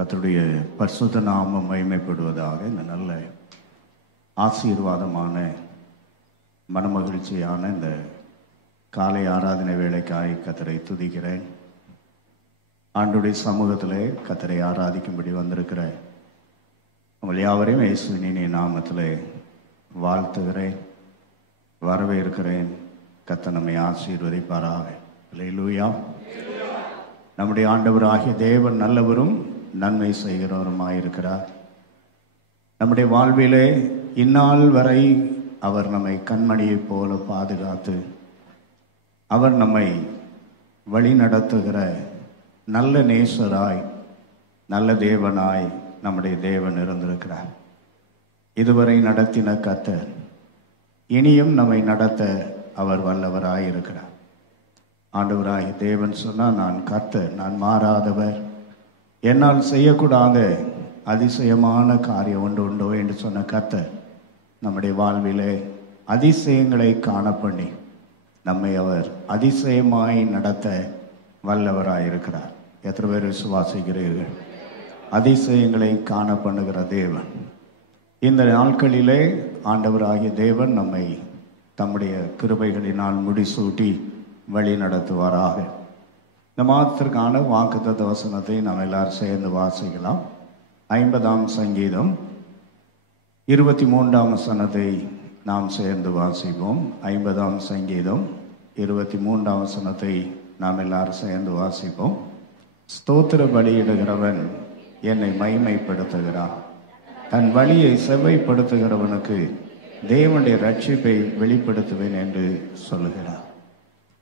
கர்த்தருடைய பரிசுத்த நாமம் மகிமைப்படுவதாக. இந்த நல்ல ஆசீர்வாதமான மனமகிழ்ச்சியான இந்த காலை ஆராதனை வேளைக்காய் கர்த்தரை துதிக்கிறேன். ஆண்டுடைய சமூகத்திலே கர்த்தரை ஆராதிக்கும்படி வந்திருக்கிற உங்கள் யாவரையும் இயேசுவின் நாமத்திலே வாழ்த்துகிறேன், வரவேற்கிறேன். கர்த்தர் நம்மை ஆசீர்வதிப்பாராக. அல்லேலூயா. நம்முடைய ஆண்டவராகிய தேவன் நல்லவரும் நன்மை செய்கிறவருமாயிருக்கிறார். நம்முடைய வாழ்விலே இந்நாள் வரை அவர் நம்மை கண்மணியைப் போல பாதுகாத்து அவர் நம்மை வழி நடத்துகிற நல்ல நேசராய் நல்ல தேவனாய் நம்முடைய தேவன் இருந்திருக்கிறார். இதுவரை நடத்தின கர்த்தர் இனியும் நம்மை நடத்த அவர் வல்லவராயிருக்கிறார். ஆண்டவராகிய தேவன் சொன்னால், நான் கர்த்தர், நான் மாறாதவர், என்னால் செய்யக்கூடாத அதிசயமான காரியம் ஒன்று உண்டோ என்று சொன்ன கர்த்தர் நம்முடைய வாழ்விலே அதிசயங்களை காணப்பண்ணி நம்மை அவர் அதிசயமாய் நடத்த வல்லவராயிருக்கிறார். எத்தனை பேர் விசுவாசிக்கிறீர்கள்? அதிசயங்களை காண பண்ணுகிற தேவன். இந்த நாட்களிலே ஆண்டவராகிய தேவன் நம்மை தம்முடைய கிருபைகளினால் முடிசூட்டி வழி நடத்துவாராக. இந்த மாதத்திற்கான வாக்குத்தத்த வசனத்தை நாம் எல்லாரும் சேர்ந்து வாசிக்கலாம். 50ஆம் சங்கீதம் 23ஆம் வசனத்தை நாம் சேர்ந்து வாசிப்போம். 50ஆம் சங்கீதம் 23ஆம் வசனத்தை நாம் எல்லாரும் சேர்ந்து வாசிப்போம். ஸ்தோத்திர பலியிடுகிறவன் என்னை மகிமைப்படுத்துகிறான், தன் வழியை செவ்வைப்படுத்துகிறவனுக்கு தேவனுடைய ரட்சிப்பை வெளிப்படுத்துவேன் என்று சொல்லுகிறார்.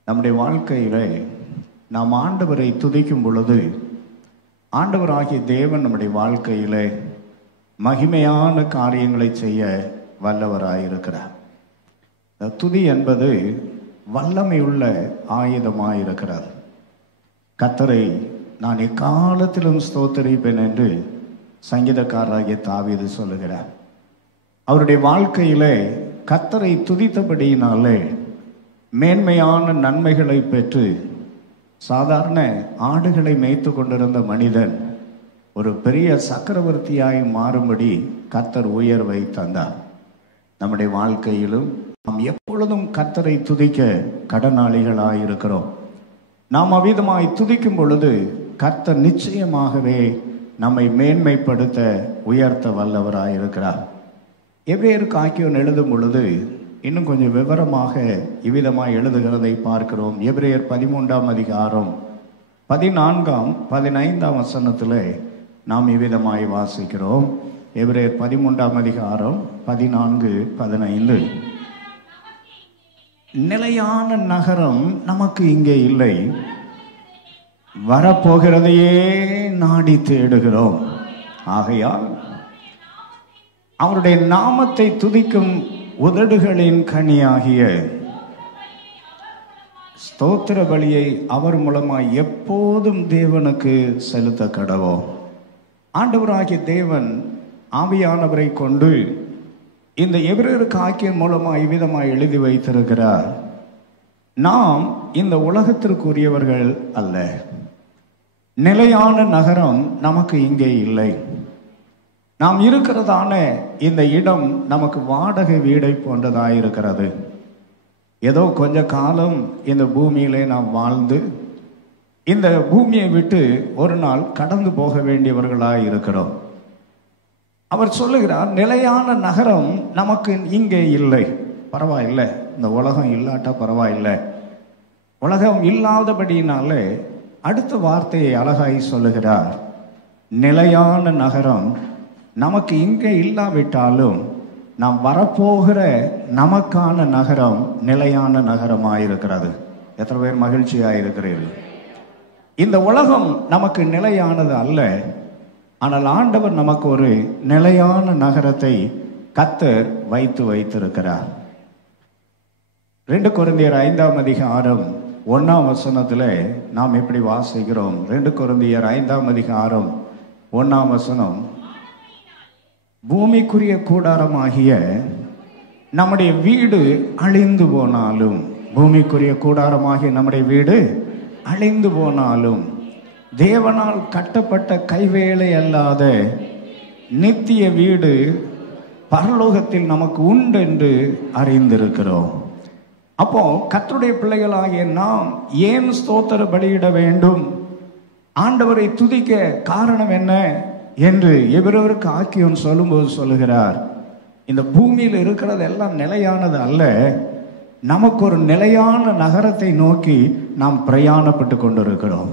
நம்முடைய வாழ்க்கையிலே நாம் ஆண்டவரை துதிக்கும் பொழுது ஆண்டவராகிய தேவன் நம்முடைய வாழ்க்கையிலே மகிமையான காரியங்களை செய்ய வல்லவராயிருக்கிறார். துதி என்பது வல்லமையுள்ள ஆயுதமாயிருக்கிறது. கர்த்தரை நான் எக்காலத்திலும் ஸ்தோத்தரிப்பேன் என்று சங்கீதக்காரராகிய தாவீது சொல்லுகிறார். அவருடைய வாழ்க்கையிலே கர்த்தரை துதித்தபடியினாலே மேன்மையான நன்மைகளை பெற்று சாதாரண ஆடுகளை மேய்த்து கொண்டிருந்த மனிதன் ஒரு பெரிய சக்கரவர்த்தியாய் மாறும்படி கர்த்தர் உயர்வை தந்தார். நம்முடைய வாழ்க்கையிலும் நாம் எப்பொழுதும் கர்த்தரை துதிக்க கடனாளிகளாயிருக்கிறோம். நாம் அவ்விதமாய் துதிக்கும் பொழுது கர்த்தர் நிச்சயமாகவே நம்மை மேன்மைப்படுத்த உயர்த்த வல்லவராயிருக்கிறார். எவ்வேறு காக்கியம் எழுதும் பொழுது இன்னும் கொஞ்சம் விவரமாக இவ்விதமாய் எழுதுகிறதை பார்க்கிறோம். எபிரேயர் 13ஆம் அதிகாரம் 14ஆம் 15ஆம் வசனத்தில் நாம் இவ்விதமாய் வாசிக்கிறோம். எபிரேயர் 13ஆம் அதிகாரம் 14, 15. நிலையான நகரம் நமக்கு இங்கே இல்லை, வரப்போகிறதையே நாடி தேடுகிறோம். ஆகையால் அவருடைய நாமத்தை துதிக்கும் உதடுகளின் கனியாகிய ஸ்தோத்திர பலியை அவர் மூலமாய் எப்போதும் தேவனுக்கு செலுத்த கடவோம். ஆண்டவராகிய தேவன் ஆவியானவரை கொண்டு இந்த எபிரேயர் காக்கியம் மூலமாய் இவ்விதமாய் எழுதி வைத்திருக்கிறார். நாம் இந்த உலகத்திற்குரியவர்கள் அல்ல, நிலையான நகரம் நமக்கு இங்கே இல்லை. நாம் இருக்கிறதான இந்த இடம் நமக்கு வாடகை வீடை போன்றதாயிருக்கிறது. ஏதோ கொஞ்ச காலம் இந்த பூமியிலே நாம் வாழ்ந்து இந்த பூமியை விட்டு ஒரு நாள் கடந்து போக வேண்டியவர்களாய் இருக்கிறோம். அவர் சொல்லுகிறார், நிலையான நகரம் நமக்கு இங்கே இல்லை. பரவாயில்லை, இந்த உலகம் இல்லாட்டா பரவாயில்லை. உலகம் இல்லாதபடினாலே அடுத்த வார்த்தையை அழகாய் சொல்லுகிறார், நிலையான நகரம் நமக்கு இங்கே இல்லாவிட்டாலும் நாம் வரப்போகிற நமக்கான நகரம் நிலையான நகரமாயிருக்கிறது. எத்தனை பேர் மகிழ்ச்சியாயிருக்கிறீர்கள்? இந்த உலகம் நமக்கு நிலையானது அல்ல, ஆனால் ஆண்டவர் நமக்கு ஒரு நிலையான நகரத்தை கர்த்தர் வைத்திருக்கிறார். 2 கொரிந்தியர் 5ஆம் அதிகாரம் 1ஆம் வசனத்தில் நாம் எப்படி வாசிக்கிறோம்? 2 கொரிந்தியர் 5ஆம் அதிகாரம் 1ஆம் வசனம், பூமிக்குரிய கூடாரமாகிய நம்முடைய வீடு அழிந்து போனாலும், பூமிக்குரிய கூடாரமாகிய நம்முடைய வீடு அழிந்து போனாலும் தேவனால் கட்டப்பட்ட கைவேலை அல்லாத நித்திய வீடு பரலோகத்தில் நமக்கு உண்டு என்று அறிந்திருக்கிறோம். அப்போ கர்த்தருடைய பிள்ளைகளாகிய நாம் ஏன் ஸ்தோத்திர பலியிட வேண்டும், ஆண்டவரை துதிக்க காரணம் என்ன என்று எபிரேயருக்கு ஆக்கியோன் சொல்லும்போது சொல்லுகிறார், இந்த பூமியில் இருக்கிறது எல்லாம் நிலையானது அல்ல, நமக்கு ஒரு நிலையான நகரத்தை நோக்கி நாம் பிரயாணப்பட்டு கொண்டிருக்கிறோம்.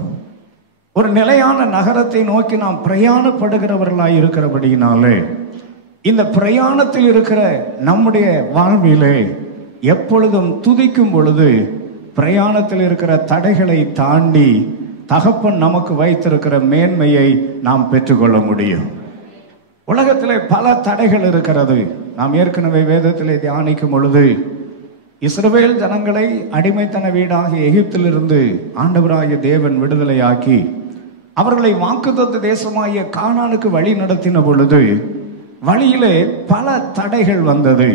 ஒரு நிலையான நகரத்தை நோக்கி நாம் பிரயாணப்படுகிறவர்களாய் இருக்கிறபடியினாலே இந்த பிரயாணத்தில் இருக்கிற நம்முடைய வாழ்விலே எப்பொழுதும் துதிக்கும் பொழுது பிரயாணத்தில் இருக்கிற தடைகளை தாண்டி தகப்பன் நமக்கு வைத்திருக்கிற மேன்மையை நாம் பெற்றுக்கொள்ள முடியும். உலகத்திலே பல தடைகள் இருக்கிறது. நாம் ஏற்கனவே வேதத்திலே தியானிக்கும் பொழுது இஸ்ரவேல் ஜனங்களை அடிமைத்தன வீடாகிய எகிப்திலிருந்து ஆண்டவராகிய தேவன் விடுதலையாக்கி அவர்களை வாக்குத்தத்த தேசமாகிய கானானுக்கு வழி நடத்தின பொழுது வழியிலே பல தடைகள் வந்தது.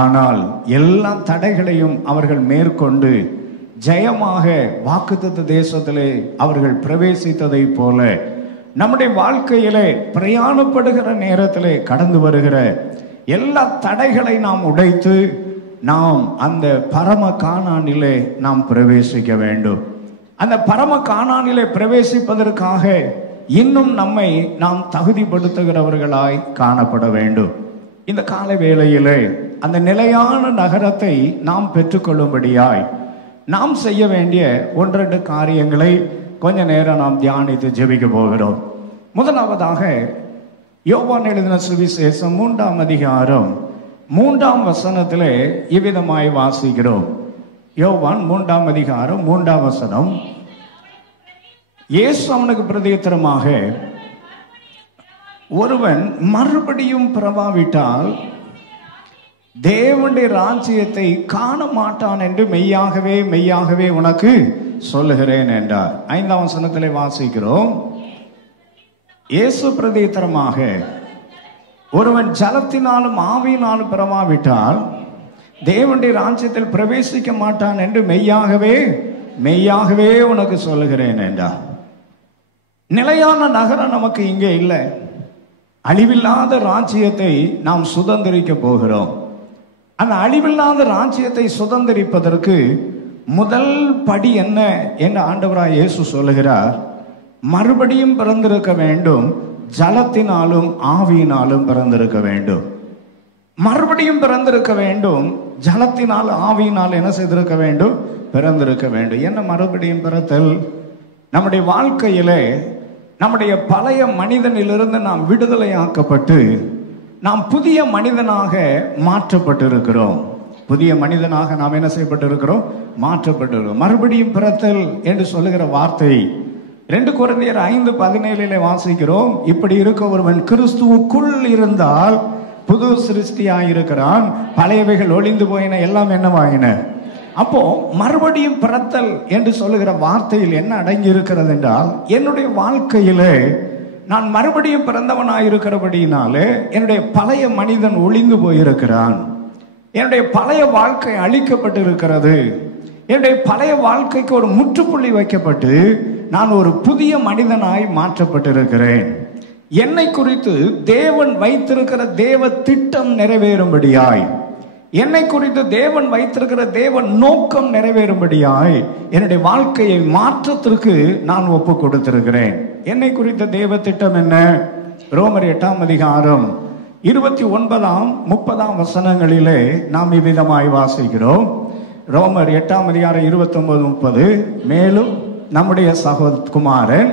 ஆனால் எல்லா தடைகளையும் அவர்கள் மேற்கொண்டு ஜெயமாக வாக்குத்தத்த தேசத்திலே அவர்கள் பிரவேசித்ததை போல நம்முடைய வாழ்க்கையிலே பிரயாணப்படுகிற நேரத்திலே கடந்து வருகிற எல்லா தடைகளை நாம் உடைத்து நாம் அந்த பரம கானானிலே நாம் பிரவேசிக்க வேண்டும். அந்த பரம கானானிலே பிரவேசிப்பதற்காக இன்னும் நம்மை நாம் தகுதிப்படுத்துகிறவர்களாய் காணப்பட வேண்டும். இந்த கால வேளையிலே அந்த நிலையான நகரத்தை நாம் பெற்றுக்கொள்ளும்படியாய் நாம் செய்ய வேண்டிய 1-2 காரியங்களை கொஞ்ச நேரம் நாம் தியானித்து ஜெபிக்க போகிறோம். முதலாவதாக யோவான் எழுதின சுவிசேஷம் 3ஆம் அதிகாரம் 3ஆம் வசனத்திலே இவ்விதமாய் வாசிக்கிறோம். யோவான் 3ஆம் அதிகாரம் 3ஆம் வசனம், இயேசு அவனுக்கு பிரதியுத்தரமாக, ஒருவன் மறுபடியும் பிறவாவிட்டால் தேவனுடைய ராஜ்யத்தை காண மாட்டான் என்று மெய்யாகவே மெய்யாகவே உனக்கு சொல்லுகிறேன் என்றார். 5ஆம் வசனத்திலே வாசிக்கிறோம், இயேசு பிரதியுத்தரமாக, ஒருவன் ஜலத்தினாலும் ஆவியினாலும் பிறவாவிட்டால் தேவனுடைய ராஜ்யத்தில் பிரவேசிக்க மாட்டான் என்று மெய்யாகவே மெய்யாகவே உனக்கு சொல்லுகிறேன் என்றார். நிலையான நகரம் நமக்கு இங்கே இல்லை. அழிவில்லாத ராஜ்யத்தை நாம் சுதந்திரிக்க போகிறோம். அந்த அழிவில்லாத ராஜ்யத்தை சுதந்திரிப்பதற்கு முதல் படி என்ன என்று ஆண்டவராய் இயேசு சொல்லுகிறார், மறுபடியும் பிறந்திருக்க வேண்டும், ஜலத்தினாலும் ஆவியினாலும் பிறந்திருக்க வேண்டும். மறுபடியும் பிறந்திருக்க வேண்டும், ஜலத்தினால் ஆவியினால் என்ன செய்திருக்க வேண்டும், பிறந்திருக்க வேண்டும். என்ன மறுபடியும் பிறத்தல்? நம்முடைய வாழ்க்கையிலே நம்முடைய பழைய மனிதனிலிருந்து நாம் விடுதலையாக்கப்பட்டு நாம் புதிய மனிதனாக மாற்றப்பட்டிருக்கிறோம். புதிய மனிதனாக நாம் என்ன செய்யப்பட்டிருக்கிறோம், மாற்றப்பட்டிருக்கிறோம். மறுபடியும் பிறத்தல் என்று சொல்லுகிற வார்த்தை 2 கொரிந்தியர் 5:17 வாசிக்கிறோம். இப்படி இருக்க ஒருவன் கிறிஸ்துவுக்குள் இருந்தால் புது சிருஷ்டியாயிருக்கிறான், பழையவைகள் ஒளிந்து போயின, எல்லாம் என்னவாயின. அப்போ மறுபடியும் பிறத்தல் என்று சொல்லுகிற வார்த்தையில் என்ன அடங்கி இருக்கிறது என்றால், என்னுடைய வாழ்க்கையிலே நான் மறுபடியும் பிறந்தவனாயிருக்கிறபடினாலே என்னுடைய பழைய மனிதன் ஒளிந்து போயிருக்கிறான், என்னுடைய பழைய வாழ்க்கை அழிக்கப்பட்டு இருக்கிறது, என்னுடைய பழைய வாழ்க்கைக்கு ஒரு முற்றுப்புள்ளி வைக்கப்பட்டு நான் ஒரு புதிய மனிதனாய் மாற்றப்பட்டிருக்கிறேன். என்னை குறித்து தேவன் வைத்திருக்கிற தேவ திட்டம் நிறைவேறும்படியாய், என்னை குறித்து தேவன் வைத்திருக்கிற தேவ நோக்கம் நிறைவேறும்படியாய் என்னுடைய வாழ்க்கையை மாற்றத்திற்கு நான் ஒப்பு கொடுத்திருக்கிறேன். என்னை குறித்த தேவ திட்டம் என்ன? ரோமர் 8ஆம் அதிகாரம் 29ஆம் 30ஆம் வசனங்களிலே நாம் இவ்விதமாய் வாசிக்கிறோம். ரோமர் 8ஆம் அதிகாரம் 29-30, மேலும் நம்முடைய சகோதரன்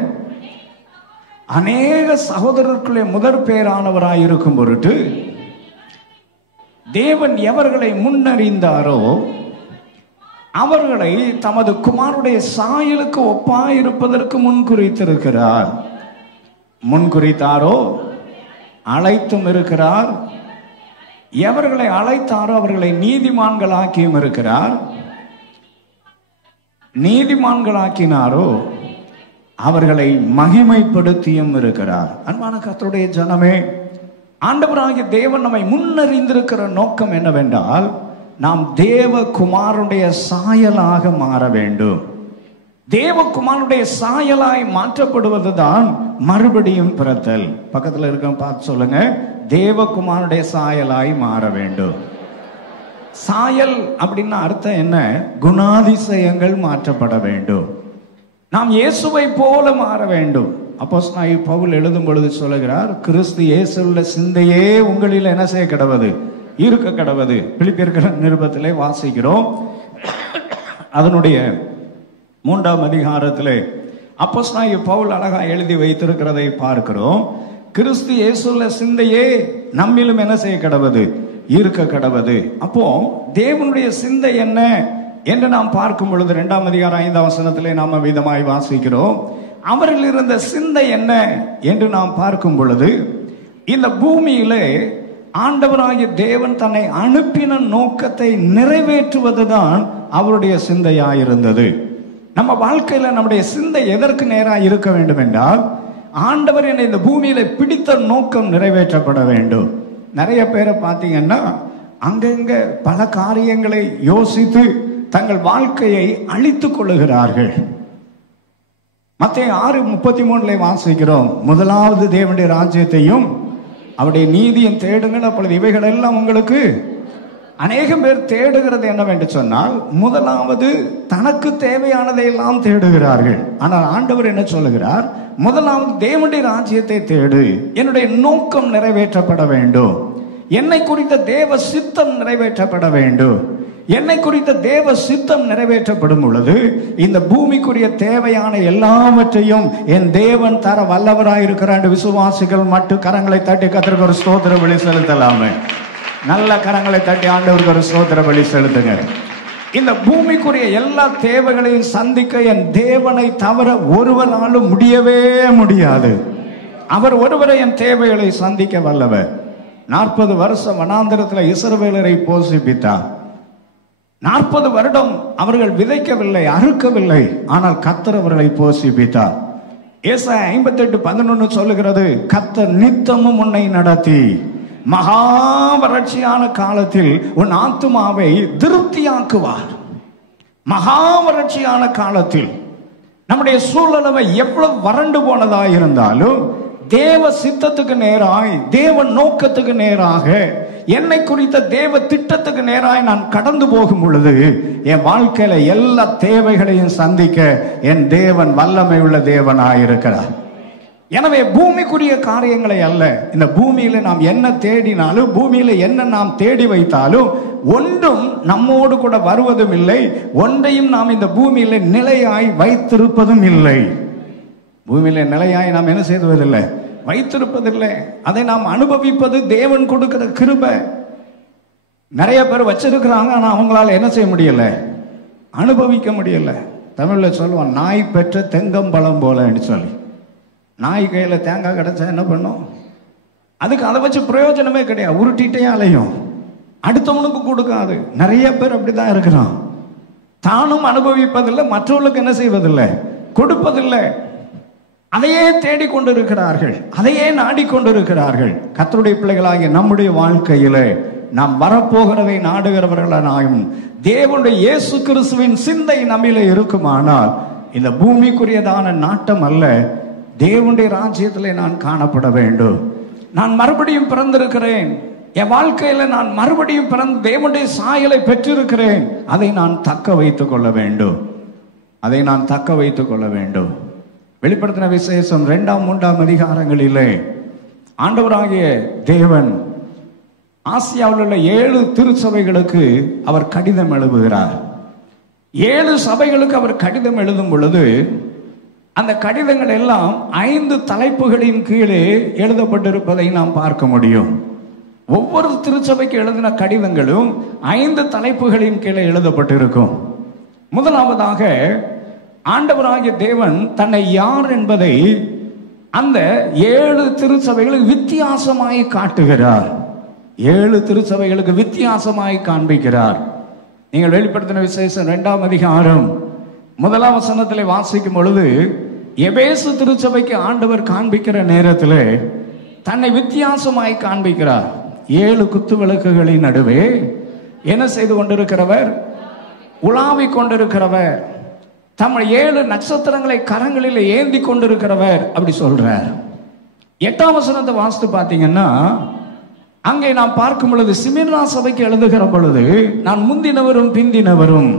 அநேக சகோதரர்களுடைய முதற் பேரானவராய் இருக்கும் பொருட்டு தேவன் எவர்களை முன்னறிந்தாரோ அவர்களை தமது குமாரனுடைய சாயலுக்கு ஒப்பாயிருப்பதற்கு முன்குறித்திருக்கிறார். முன்குறித்தாரோ அழைத்தும் இருக்கிறார். எவர்களை அழைத்தாரோ அவர்களை நீதிமான்களாக்கியும் இருக்கிறார். நீதிமான்களாக்கினாரோ அவர்களை மகிமைப்படுத்தியும் இருக்கிறார். அன்பான கர்த்தருடைய ஜனமே, ஆண்டவராகிய தேவன் நம்மை முன்னறிந்திருக்கிற நோக்கம் என்னவென்றால், நாம் தேவ குமாரனுடைய சாயலாக மாற வேண்டும். தேவகுமாரனுடைய சாயலாய் மாற்றப்படுவதுதான் மறுபடியும் பிறத்தல். பக்கத்துல இருக்க பார்த்து சொல்லுங்க, தேவகுமாரனுடைய சாயலாய் மாற வேண்டும். சாயல் அப்படின்னா அர்த்தம் என்ன? குணாதிசயங்கள் மாற்றப்பட வேண்டும். நாம் இயேசுவை போல மாற வேண்டும். அப்போஸ்தலனாகிய பவுல் எழுதும் பொழுது சொல்லுகிறார், கிறிஸ்து இயேசுவுள்ள சிந்தையே உங்களில் என்ன செய்ய கடவது? இருக்க கடவது. பிலிப்பியர் நிருபத்திலே வாசிக்கிறோம். அதனுடைய 3ஆம் அதிகாரத்திலே அப்போஸ்தலனாகிய பவுல் அழகா எழுதி வைத்திருக்கிறதை பார்க்கிறோம். கிறிஸ்து இயேசுவுள்ள சிந்தையே நம்மிலும் என்ன செய்ய கடவது? இருக்க கடவது. அப்போ தேவனுடைய சிந்தை என்ன என்று நாம் பார்க்கும் பொழுது 2ஆம் அதிகாரம் 5ஆம் வசனத்திலே நாம் விதமாய் வாசிக்கிறோம். அவரில் இருந்த சிந்தை என்ன என்று நாம் பார்க்கும் பொழுது, இந்த பூமியிலே ஆண்டவராகிய தேவன் தன்னை அனுப்பின நோக்கத்தை நிறைவேற்றுவதுதான் அவருடைய சிந்தையாயிருந்தது. நம்ம வாழ்க்கையில நம்முடைய சிந்தை எதற்கு நேராக இருக்க வேண்டும் என்றால், ஆண்டவர் என்னை இந்த பூமியில பிடித்த நோக்கம் நிறைவேற்றப்பட வேண்டும். நிறைய பேரை பார்த்தீங்கன்னா அங்கங்க பல காரியங்களை யோசித்து தங்கள் வாழ்க்கையை அழித்துக் கொள்ளுகிறார்கள். மத்தேயு 6:33 வாசிக்கிறோம், முதலாவது தேவனுடைய ராஜ்யத்தையும் அவருடைய நீதியும் தேடுங்கள், அப்பொழுது இவைகள் எல்லாம் உங்களுக்கு. அநேகம் பேர் தேடுகிறது என்னவென்று சொன்னால், முதலாவது தனக்கு தேவையானதை எல்லாம் தேடுகிறார்கள். ஆனால் ஆண்டவர் என்ன சொல்லுகிறார்? முதலாவது தேவனுடைய ராஜ்யத்தை தேடு, என்னுடைய நோக்கம் நிறைவேற்றப்பட வேண்டும், என்னை குறித்த தேவ சித்தம் நிறைவேற்றப்பட வேண்டும். என்னை குறித்த தேவ சித்தம் நிறைவேற்றப்படும் பொழுது இந்த பூமிக்குரிய தேவையான எல்லாவற்றையும் என் தேவன் தர வல்லவராயிருக்கிறார். விசுவாசிகள் மட்டும் கரங்களை தட்டி கர்த்தருக்கு ஒரு ஸ்தோத்திர பலி செலுத்தலாமே. நல்ல கரங்களை தட்டி ஆண்டவருக்கு ஒரு ஸ்தோத்திர பலி செலுத்துங்க. இந்த பூமிக்குரிய எல்லா தேவைகளையும் சந்திக்க என் தேவனை தவிர ஒருவராலும் முடியவே முடியாது. அவர் ஒருவரை என் தேவைகளை சந்திக்க வல்லவர். 40 வருஷம் வனாந்திரத்தில் இஸ்ரவேலரை போஷிப்பித்தார். 40 வருடம் அவர்கள் விதைக்கவில்லை, அறுக்கவில்லை, ஆனால் கர்த்தர் அவர்களை போஷிப்பித்தார். ஏசாயா 58:11 சொல்லுகிறது, கர்த்தர் நித்தமும் உன்னை நடத்தி மகா வறட்சியான காலத்தில் உன் ஆத்துமாவை திருப்தியாக்குவார். மகா வறட்சியான காலத்தில் நம்முடைய சூழ்நிலை எவ்வளவு வறண்டு போனதா இருந்தாலும் தேவ சித்தத்துக்கு நேராய், தேவ நோக்கத்துக்கு நேராக, என்னை குறித்த தேவ திட்டத்துக்கு நேராய் நான் கடந்து போகும் பொழுது என் வாழ்க்கையில எல்லா தேவைகளையும் சந்திக்க என் தேவன் வல்லமை உள்ள தேவனாயிருக்கிறார். எனவே பூமிக்குரிய காரியங்களை அல்ல, இந்த பூமியில நாம் என்ன தேடினாலும், பூமியில என்ன நாம் தேடி வைத்தாலும் ஒன்றும் நம்மோடு கூட வருவதும் இல்லை, ஒன்றையும் நாம் இந்த பூமியில நிலையாய் வைத்திருப்பதும் இல்லை. பூமியில நிலையாய் நாம் என்ன செய்வதில்லை, வைத்திருப்பதில்லை. அதை நாம் அனுபவிப்பது தேவன் கொடுக்கிற கிருபை. நிறைய பேர் வச்சிருக்கிறாங்க, ஆனா அவங்களால என்ன செய்ய முடியல, அனுபவிக்க முடியல. தமிழ்ல சொல்லுவான், நாய் பெற்ற தெங்கம்பழம் போலன்னு சொல்லி. நாய் கையில தேங்காய் கிடைச்சா என்ன பண்ணும்? அதுக்கு அதை வச்சு பிரயோஜனமே கிடையாது, உருட்டிட்டே அலையும், அடுத்தவனுக்கு கொடுக்காது. நிறைய பேர் அப்படிதான் இருக்கிறான். தானும் அனுபவிப்பதில்லை, மற்றவர்களுக்கு என்ன செய்வதில்லை, கொடுப்பதில்லை. அதையே தேடிக்கொண்டிருக்கிறார்கள், அதையே நாடிக்கொண்டிருக்கிறார்கள். கர்த்தருடைய பிள்ளைகளாகிய நம்முடைய வாழ்க்கையில நாம் வரப்போகிறதை நாடுகிறவர்களாயும் தேவனுடைய இயேசு கிறிஸ்துவின் சிந்தை நம்மிலே இருக்குமானால் இந்த பூமிக்குரியதான நாட்டம் அல்ல, தேவனுடைய ராஜ்யத்திலே நான் காணப்பட வேண்டும். நான் மறுபடியும் பிறந்திருக்கிறேன், என் வாழ்க்கையில நான் மறுபடியும் பிறந்து தேவனுடைய சாயலை பெற்றிருக்கிறேன். அதை நான் தக்க வைத்துக் கொள்ள வேண்டும், அதை நான் தக்க வைத்துக் கொள்ள வேண்டும். வெளிப்படுத்தின விசேஷம் 2ஆம் 3ஆம் அதிகாரங்களிலே ஆண்டவராகிய தேவன் ஆசியாவில் உள்ள 7 திருச்சபைகளுக்கு அவர் கடிதம் எழுதுகிறார். 7 சபைகளுக்கு அவர் கடிதம் எழுதும் பொழுது அந்த கடிதங்கள் எல்லாம் 5 தலைப்புகளின் கீழே எழுதப்பட்டிருப்பதை நாம் பார்க்க முடியும். ஒவ்வொரு திருச்சபைக்கு எழுதின கடிதங்களும் 5 தலைப்புகளின் கீழே எழுதப்பட்டிருக்கும். முதலாவதாக ஆண்டவராகிய தேவன் தன்னை யார் என்பதை அந்த 7 திருச்சபைகளுக்கு வித்தியாசமாய் காட்டுகிறார். 7 திருச்சபைகளுக்கு வித்தியாசமாய் காண்பிக்கிறார். நீங்கள் வெளிப்படுத்தின விசேஷம் 2ஆம் அதிகாரம் 1ஆம் வசனத்திலே வாசிக்கும் பொழுது எபேசு திருச்சபைக்கு ஆண்டவர் காண்பிக்கிற நேரத்தில் தன்னை வித்தியாசமாய் காண்பிக்கிறார். 7 குத்து விளக்குகளின் நடுவே என்ன செய்து கொண்டிருக்கிறவர், உலாவிக் கொண்டிருக்கிறவர், தம்முடைய 7 நட்சத்திரங்களை கரங்களில் ஏந்தி கொண்டிருக்கிறவர் அப்படி சொல்றார். 8ஆம் வசனத்தை வாசித்து பார்த்தீங்கன்னா, அங்கே நாம் பார்க்கும் பொழுது சிமிர்னா சபைக்கு எழுதுகிற பொழுது, நான் முந்தினவரும் பிந்தினவரும்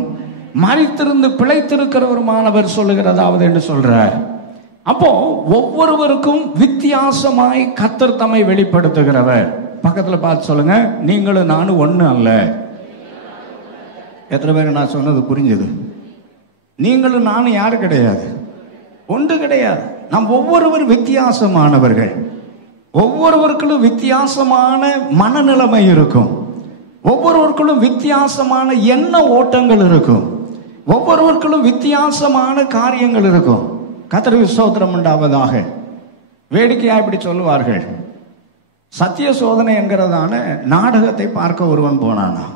மரித்திருந்து பிழைத்திருக்கிறவருமானவர் சொல்லுகிறதாவது என்று சொல்றார். அப்போ ஒவ்வொருவருக்கும் வித்தியாசமாய் கர்த்தர் தம்மை வெளிப்படுத்துகிறவர். பக்கத்துல பார்த்து சொல்லுங்க, நீங்களும் நானும் ஒண்ணு அல்ல. எத்தனை பேர் நான் சொன்னது புரிஞ்சது? நீங்களும் நானும் யாரு கிடையாது, ஒன்று கிடையாது. நாம் ஒவ்வொருவரும் வித்தியாசமானவர்கள். ஒவ்வொருவருக்கும் வித்தியாசமான மனநிலைமை இருக்கும். ஒவ்வொருவருக்கும் வித்தியாசமான எண்ண ஓட்டங்கள் இருக்கும். ஒவ்வொருவருக்கும் வித்தியாசமான காரியங்கள் இருக்கும். கர்த்தருக்கு ஸ்தோத்திரம் உண்டாவதாக. வேடிக்கையா இப்படி சொல்லுவார்கள், சத்திய சோதனை என்கிறதான நாடகத்தை பார்க்க ஒருவன் போனானா.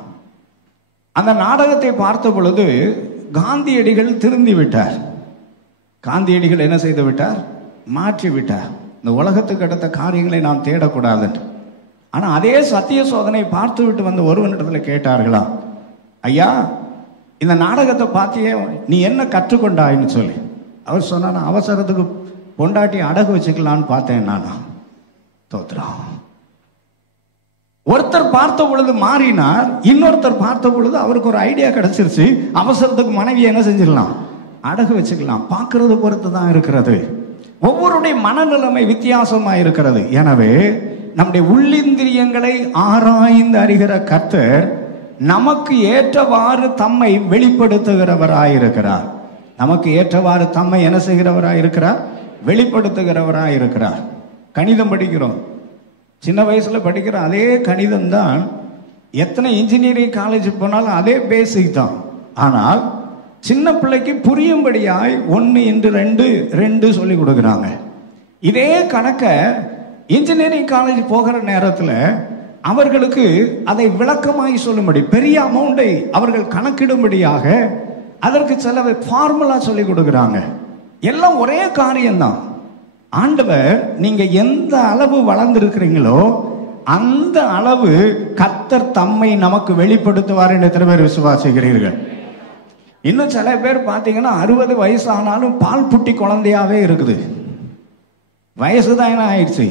அந்த நாடகத்தை பார்த்த பொழுது காந்தியடிகள் திருந்தி விட்டார். காந்தியடிகள் என்ன செய்து விட்டார்? மாற்றி விட்டார். இந்த உலகத்துக்கு அடுத்த காரியங்களை நாம் தேடக்கூடாது. ஆனா அதே சத்திய சோதனை பார்த்து விட்டு வந்த ஒருவனிடத்துல கேட்டார்களா, ஐயா இந்த நாடகத்தை பார்த்தியே நீ என்ன கற்றுக்கொண்டாயின்னு சொல்லி. அவர் சொன்னா, அவசரத்துக்கு பொண்டாட்டி அடகு வச்சுக்கலான்னு பார்த்தேன் நானா. தோத்ரம். ஒருத்தர் பார்த்த பொழுது மாறினார், இன்னொருத்தர் பார்த்த பொழுது அவருக்கு ஒரு ஐடியா கிடைச்சிருச்சு, அவசரத்துக்கு மனைவியை என்ன செஞ்சிடலாம், அடகு வச்சுக்கலாம். பார்க்கறது பொறுத்து தான் இருக்கிறது. ஒவ்வொருடைய மனநிலைமை வித்தியாசமா இருக்கிறது. எனவே நம்முடைய உள்ளிந்திரியங்களை ஆராய்ந்து அறிகிற கர்த்தர் நமக்கு ஏற்றவாறு தம்மை வெளிப்படுத்துகிறவராயிருக்கிறார். நமக்கு ஏற்றவாறு தம்மை என்ன செய்கிறவராயிருக்கிறார்? வெளிப்படுத்துகிறவராயிருக்கிறார். கணிதம் படிக்கிறோம், சின்ன வயசுல படிக்கிற அதே கணிதம் தான். எத்தனை இன்ஜினியரிங் காலேஜ் போனாலும் அதே பேசிக் தான். ஆனால் சின்ன பிள்ளைக்கு புரியும்படியாய் 1 × 2 சொல்லி கொடுக்குறாங்க. இதே கணக்க இன்ஜினியரிங் காலேஜ் போகிற நேரத்தில் அவர்களுக்கு அதை விளக்கமாய் சொல்லும்படி, பெரிய அமௌண்டை அவர்கள் கணக்கிடும்படியாக அதற்கு சில ஃபார்முலா சொல்லி கொடுக்குறாங்க. எல்லாம் ஒரே காரியம்தான். ஆண்டவர் நீங்க எந்த அளவு வளர்ந்திருக்கிறீங்களோ அந்த அளவு கர்த்தர் தம்மை நமக்கு வெளிப்படுத்துவார் என்று எத்தனை பேர் விசுவாசிக்கிறீர்கள்? இன்னும் சில பேர் பார்த்தீங்கன்னா 60 வயசு ஆனாலும் பால் புட்டி குழந்தையாவே இருக்குது. வயசு தான் என்ன ஆயிடுச்சு,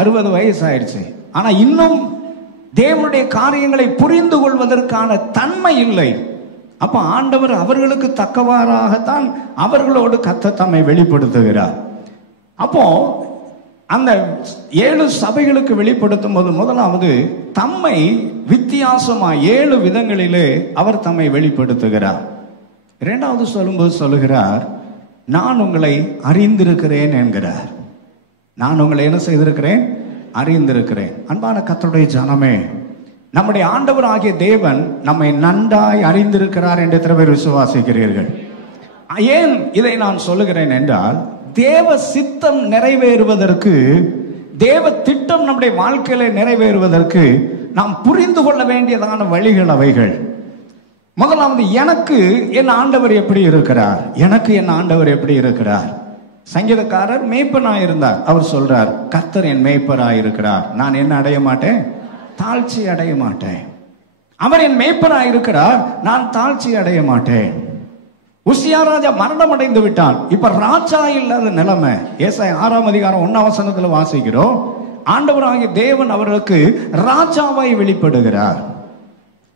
60 வயசு ஆயிடுச்சு. ஆனா இன்னும் தேவனுடைய காரியங்களை புரிந்து கொள்வதற்கான தன்மை இல்லை. அப்ப ஆண்டவர் அவர்களுக்கு தக்கவாறாகத்தான் அவர்களோடு கர்த்தர் தம்மை வெளிப்படுத்துகிறார். அப்போ அந்த 7 சபைகளுக்கு வெளிப்படுத்தும் போது முதலாவது தம்மை வித்தியாசமா 7 விதங்களிலே அவர் தம்மை வெளிப்படுத்துகிறார். இரண்டாவது சொல்லும்போது சொல்லுகிறார், நான் உங்களை அறிந்திருக்கிறேன் என்கிறார். நான் உங்களை என்ன செய்திருக்கிறேன்? அறிந்திருக்கிறேன். அன்பான கர்த்தருடைய ஜனமே, நம்முடைய ஆண்டவர் ஆகிய தேவன் நம்மை நன்றாய் அறிந்திருக்கிறார் என்று எத்தனை பேர் விசுவாசிக்கிறீர்கள்? ஏன் இதை நான் சொல்லுகிறேன் என்றால், தேவ சித்தம் நிறைவேறுவதற்கு, தேவ திட்டம் நம்முடைய வாழ்க்கையில நிறைவேறுவதற்கு நாம் புரிந்து கொள்ள வேண்டியதான வழிகள் அவைகள். முதலாவது, எனக்கு என் ஆண்டவர் எப்படி இருக்கிறார்? எனக்கு என் ஆண்டவர் எப்படி இருக்கிறார்? சங்கீதக்காரர் மேய்ப்பனாய் இருந்தார். அவர் சொல்றார், கர்த்தர் என் மேய்ப்பராய் இருக்கிறார், நான் என்ன அடைய மாட்டேன்? தாழ்ச்சி அடைய மாட்டேன். அவர் என் மேய்ப்பராய் இருக்கிறார், நான் தாழ்ச்சி அடைய மாட்டேன். உசியா ராஜா மரணம் அடைந்து விட்டான். இப்ப ராஜா இல்லாத நிலைமை. ஏசாயா 6ஆம் அதிகாரம் 1ஆம் வசனத்துல வாசிக்கிறோம், ஆண்டவராகிய தேவன் அவர்களுக்கு ராஜாவாய் வெளிப்படுகிறார்.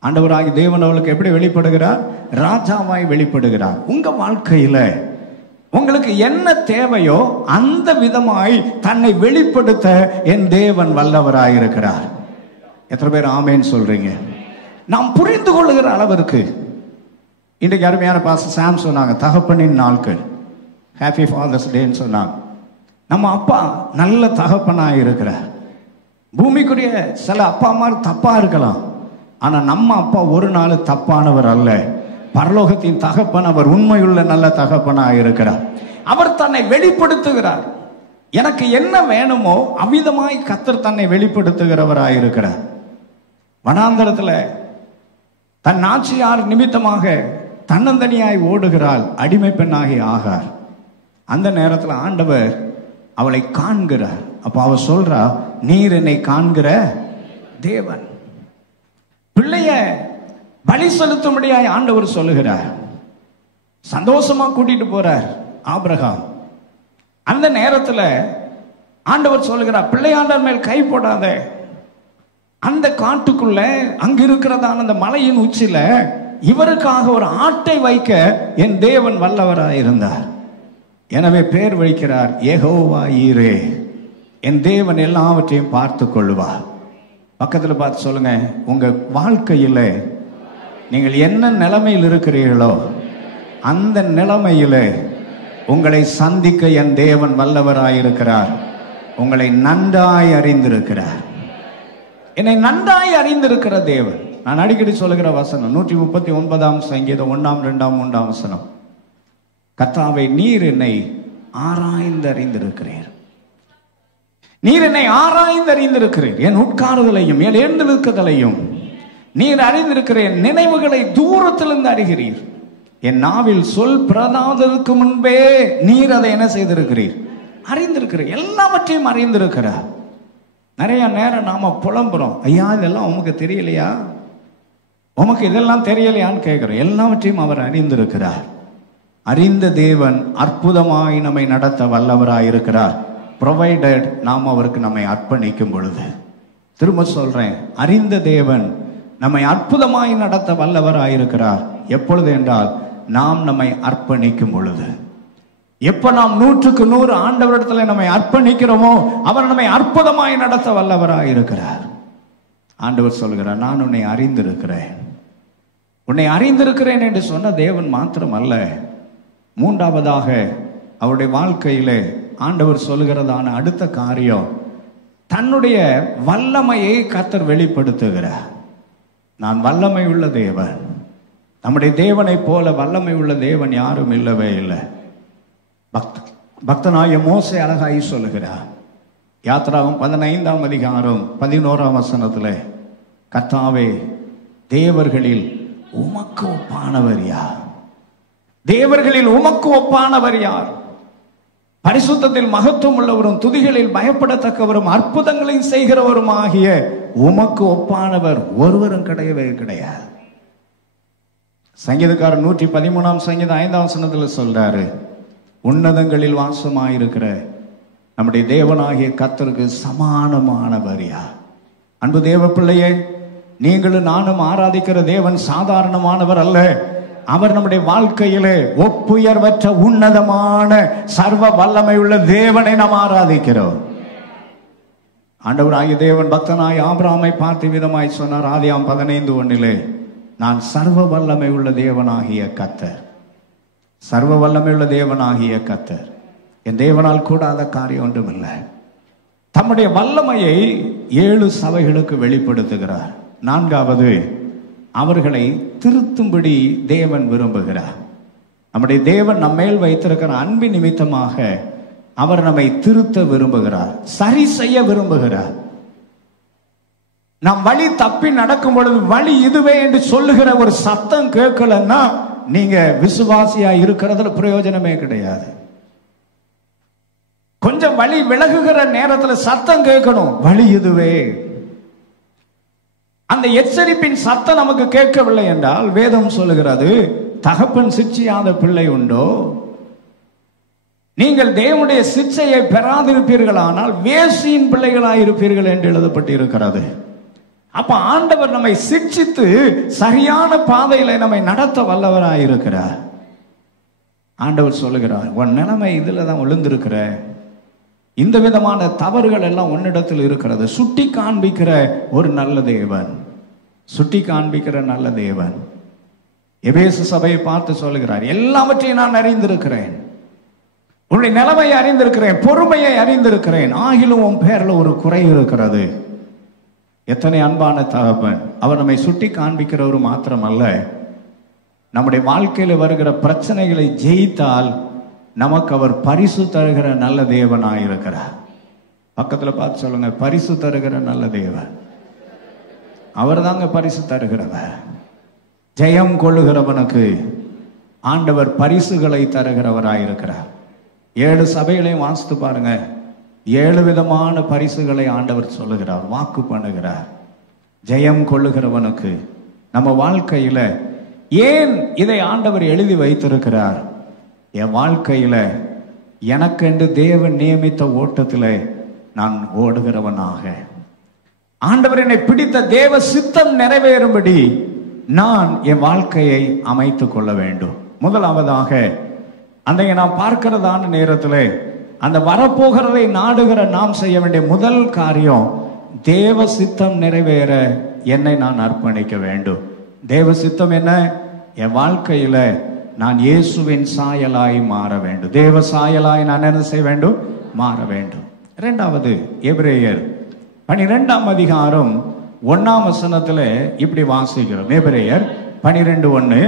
ஆண்டவராகிய தேவன் அவர்களுக்கு எப்படி வெளிப்படுகிறார்? ராஜாவாய் வெளிப்படுகிறார். உங்க வாழ்க்கையில உங்களுக்கு என்ன தேவையோ அந்த விதமாய் தன்னை வெளிப்படுத்த என் தேவன் வல்லவராயிருக்கிறார். எத்தனை பேர் ஆமேன்னு சொல்றீங்க? நாம் புரிந்து கொள்ளுகிற அளவிற்கு. இன்றைக்கு அருமையான பாஸ்டர் சாம் சொன்னாங்க, தகப்பனின் நாட்கள், ஹாப்பி ஃபாதர்ஸ் டேன்னு சொன்னாங்க. நம்ம அப்பா நல்ல தகப்பனாக இருக்கிறார். பூமிக்குரிய சில அப்பா அம்மா தப்பா இருக்கலாம், ஆனா நம்ம அப்பா ஒரு நாள் தப்பானவர் அல்ல. பரலோகத்தின் தகப்பன் அவர் உண்மையுள்ள நல்ல தகப்பனாக இருக்கிறார். அவர் தன்னை வெளிப்படுத்துகிறார். எனக்கு என்ன வேணுமோ அவ்விதமாய் கர்த்தர் தன்னை வெளிப்படுத்துகிறவராக இருக்கிறார். வனாந்தரத்துல தன் நாச்சியார் நிமித்தமாக தன்னந்தனியாய் ஓடுகிறாள் அடிமை பெண்ணாகி ஆகார். அந்த நேரத்தில் ஆண்டவர் அவளை காண்கிறார். அப்ப அவ சொல்றா, நீர் என்னை காண்கிற தேவன். பிள்ளைய பலி செலுத்தும்படியாய் ஆண்டவர் சொல்லுகிறார். சந்தோஷமா கூட்டிட்டு போறார் ஆபிரகாம். அந்த நேரத்துல ஆண்டவர் சொல்லுகிறார், பிள்ளையாண்டவர் மேல் கை போடாத. அந்த காட்டுக்குள்ள அங்க இருக்கிறதான அந்த மலையின் உச்சியில இவருக்காக ஒரு ஆட்டை வைக்க என் தேவன் வல்லவராய் இருந்தார். எனவே பேர் வைக்கிறார் யெகோவா ஈரே. என் தேவன் எல்லாவற்றையும் பார்த்து கொள்ளுவார். பக்கத்துல பார்த்து சொல்லுங்க, உங்க வாழ்க்கையில நீங்கள் என்ன நிலைமையில் இருக்கிறீர்களோ அந்த நிலைமையில உங்களை சந்திக்க என் தேவன் வல்லவராயிருக்கிறார். உங்களை நன்றாய் அறிந்திருக்கிறார். என்னை நன்றாய் அறிந்திருக்கிற தேவன். நான் அடிக்கடி சொல்லுகிற வசனம் 139 சங்கீதம் 1, 2, 3 வசனம். கர்த்தாவே, நீர் என்னை ஆராய்ந்து அறிந்திருக்கிறீர். நீர் என்னை ஆராய்ந்து அறிந்திருக்கிறீர். என் உட்காருதலையும் என் எழுந்திருக்குதலையும் நீர் அறிந்திருக்கிறேன். நினைவுகளை தூரத்திலிருந்து அறிகிறீர். என் நாவில் சொல் பிரதாதற்கு முன்பே நீர் அதை என்ன செய்திருக்கிறீர்? அறிந்திருக்கிறீர். எல்லாவற்றையும் அறிந்திருக்கிறார். நிறைய நேரம் நாம புலம்புறோம், ஐயா இதெல்லாம் உமக்கு தெரியலையா, உமக்கு இதெல்லாம் தெரியலையான்னு கேட்கிறோம். எல்லாவற்றையும் அவர் அறிந்திருக்கிறார். அறிந்த தேவன் அற்புதமாய் நம்மை நடத்த வல்லவராய் இருக்கிறார். ப்ரொவைடட் நாம் அவருக்கு நம்மை அர்ப்பணிக்கும் பொழுது. திரும்ப சொல்றேன், அறிந்த தேவன் நம்மை அற்புதமாய் நடத்த வல்லவராய் இருக்கிறார். எப்பொழுது என்றால் நாம் நம்மை அர்ப்பணிக்கும் பொழுது. எப்ப நாம் 100க்கு 100 ஆண்டவரிடத்துல நம்மை அர்ப்பணிக்கிறோமோ அவர் நம்மை அற்புதமாய் நடத்த வல்லவராய் இருக்கிறார். ஆண்டவர் சொல்கிறார், நான் உன்னை அறிந்திருக்கிறேன். உன்னை அறிந்திருக்கிறேன் என்று சொன்ன தேவன் மாத்திரம் அல்ல, மூன்றாவதாக அவருடைய வாழ்க்கையிலே ஆண்டவர் சொல்லுகிறதான அடுத்த காரியம், தன்னுடைய வல்லமையை கர்த்தர் வெளிப்படுத்துகிறார். நான் வல்லமை உள்ள தேவன். நம்முடைய தேவனை போல வல்லமை உள்ள தேவன் யாரும் இல்லவே இல்லை. பக்தனாய மோசே அழகாய் சொல்லுகிறார். யாத்ராகம் 15 அதிகாரம் 11 வசனத்துல, கர்த்தாவே, தேவர்களில் உமக்கு ஒப்பானவர் யார்? தேவர்களில் உமக்கு ஒப்பானவர் யார்? பரிசுத்தத்தில் மகத்துவம் உள்ளவரும் துதிகளில் பயப்படத்தக்கவரும் அற்புதங்களை செய்கிறவரும் ஆகிய உமக்கு ஒப்பானவர் ஒருவரும் கிடையவே கிடையாது. சங்கீதக்காரர் 113 சங்கீதம் 5 வசனத்துல சொல்றாரு, உன்னதங்களில் வாசமாயிருக்கிற நம்முடைய தேவனாகிய கர்த்தருக்கு சமானமானவர் யார்? அன்பு தேவ பிள்ளையே, நீங்களும் நானும் ஆராதிக்கிற தேவன் சாதாரணமானவர் அல்ல. அவர் நம்முடைய வாழ்க்கையிலே ஒப்புயர்வற்ற உன்னதமான சர்வ வல்லமை உள்ள தேவனை நாம் ஆராதிக்கிறோம். ஆண்டவராகிய தேவன் பக்தனாய் ஆபிரகாமை பார்த்து விதமாய் சொன்னார். ஆதியாகமம் 15:1, நான் சர்வ வல்லமை உள்ள தேவனாகிய கர்த்தர். சர்வ வல்லமை உள்ள தேவனாகிய கர்த்தர். என் தேவனால் கூடாத காரியம் ஒன்றும் இல்லை. தம்முடைய வல்லமையை 7 சபைகளுக்கு வெளிப்படுத்துகிறார். 4வது, அவர்களை திருத்தும்படி தேவன் விரும்புகிறார். நம்முடைய தேவன் நம்மேல் வைத்திருக்கிற அன்பின் நிமித்தமாக அவர் நம்மை திருத்த விரும்புகிறார், சரி செய்ய விரும்புகிறார். நாம் வழி தப்பி நடக்கும் பொழுது வழி இதுவே என்று சொல்லுகிற ஒரு சத்தம் கேட்கலன்னா நீங்க விசுவாசியா இருக்கிறதுல பிரயோஜனமே கிடையாது. கொஞ்சம் வழி விலகுகிற நேரத்துல சத்தம் கேட்கணும், வழி இதுவே. அந்த எச்சரிப்பின் சத்தம் நமக்கு கேட்கவில்லை என்றால் வேதம் சொல்லுகிறது, தகப்பன் சிட்சியாத பிள்ளை உண்டோ? நீங்கள் தேவனுடைய சிட்சையை பெறாதிருப்பீர்களானால் வேசியின் பிள்ளைகளாய் இருப்பீர்கள் என்று எழுதப்பட்டு இருக்கிறது. அப்ப ஆண்டவர் நம்மை சிட்சித்து சரியான பாதையில நம்மை நடத்த வல்லவராய் இருக்கிறார். ஆண்டவர் சொல்லுகிறார், உன் நிலைமை இதுல தான் விழுந்திருக்கிற, இந்த விதமான தவறுகள் எல்லாம் உன்னிடத்தில் இருக்கிறது. சுட்டி காண்பிக்கிற ஒரு நல்ல தேவன், சுட்டி காண்பிக்கிற நல்ல தேவன். எபேசு சபையை பார்த்து சொல்லுகிறார், எல்லாவற்றையும் நான் அறிந்திருக்கிறேன், உன்னுடைய நிலைமையை அறிந்திருக்கிறேன், பொறுமையை அறிந்திருக்கிறேன், ஆகிலும் உன் பேர்ல ஒரு குறை இருக்கிறது. எத்தனை அன்பான தகப்பன்! அவர் நம்மை சுட்டி காண்பிக்கிறவர் மாத்திரம் அல்ல, நம்முடைய வாழ்க்கையில் வருகிற பிரச்சனைகளை ஜெயித்தால் நமக்கு அவர் பரிசு தருகிற நல்ல தேவனாயிருக்கிறார். பக்கத்துல பார்த்து சொல்லுங்க, பரிசு தருகிற நல்ல தேவன். அவர் தாங்க பரிசு தருகிறவர். ஜெயம் கொள்ளுகிறவனுக்கு ஆண்டவர் பரிசுகளை தருகிறவராயிருக்கிறார். 7 சபைகளையும் வாசித்து பாருங்க, 7 விதமான பரிசுகளை ஆண்டவர் சொல்லுகிறார், வாக்கு பண்ணுகிறார். ஜெயம் கொள்ளுகிறவனுக்கு நம்ம வாழ்க்கையில ஏன் இதை ஆண்டவர் எழுதி வைத்திருக்கிறார்? என் வாழ்க்கையில எனக்கென்று தேவன் நியமித்த ஓட்டத்தில் நான் ஓடுகிறவனாக, ஆண்டவர் என்னை பிடித்த தேவ சித்தம் நிறைவேறும்படி நான் என் வாழ்க்கையை அமைத்துக் கொள்ள வேண்டும். முதலாவதாக அன்றைய நாம் பார்க்கிறதான நேரத்தில் அந்த வரப்போகிறதை நாடுகிற நாம் செய்ய வேண்டிய முதல் காரியம், தேவ சித்தம் நிறைவேற என்னை நான் அர்ப்பணிக்க வேண்டும். தேவ சித்தம் என்ன? என் வாழ்க்கையில நான் இயேசுவின் சாயலாய் மாற வேண்டும். தேவ சாயலாய் நான் என்ன செய்ய வேண்டும்? மாற வேண்டும். இரண்டாவது, எபிரேயர் 12ஆம் அதிகாரம் 1ஆம் வசனத்துல இப்படி வாசிக்கிறோம். எபிரேயர் 12:1,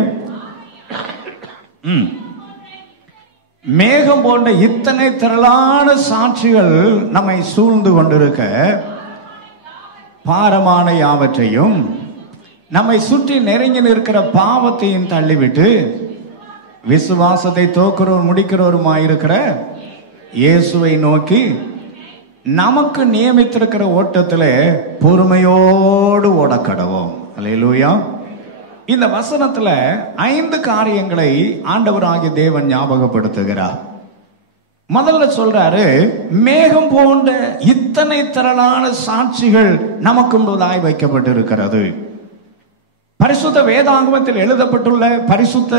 மேகம் போன்ற இத்தனை திரளான சாட்சிகள் நம்மை சூழ்ந்து கொண்டிருக்க, பாரமான யாவற்றையும் நம்மை சுற்றி நெருங்கி நிற்கிற பாவத்தையும் தள்ளிவிட்டு விசுவாசத்தை தோக்கிறோர் முடிக்கிறவருமாயிருக்கிற இயேசுவை நோக்கி நமக்கு நியமித்திருக்கிற ஓட்டத்தில் பொறுமையோடு ஓடக்கடவோம். அல்லேலூயா. இந்த வசனத்துல 5 காரியங்களை ஆண்டவராகிய தேவன் ஞாபகப்படுத்துகிறார். முதல்ல சொல்றாரு, மேகம் போன்ற இத்தனை திரளான சாட்சிகள் நமக்கு முன்பதாய் வைக்கப்பட்டிருக்கிறது. பரிசுத்த வேதாகமத்தில் எழுதப்பட்டுள்ள பரிசுத்த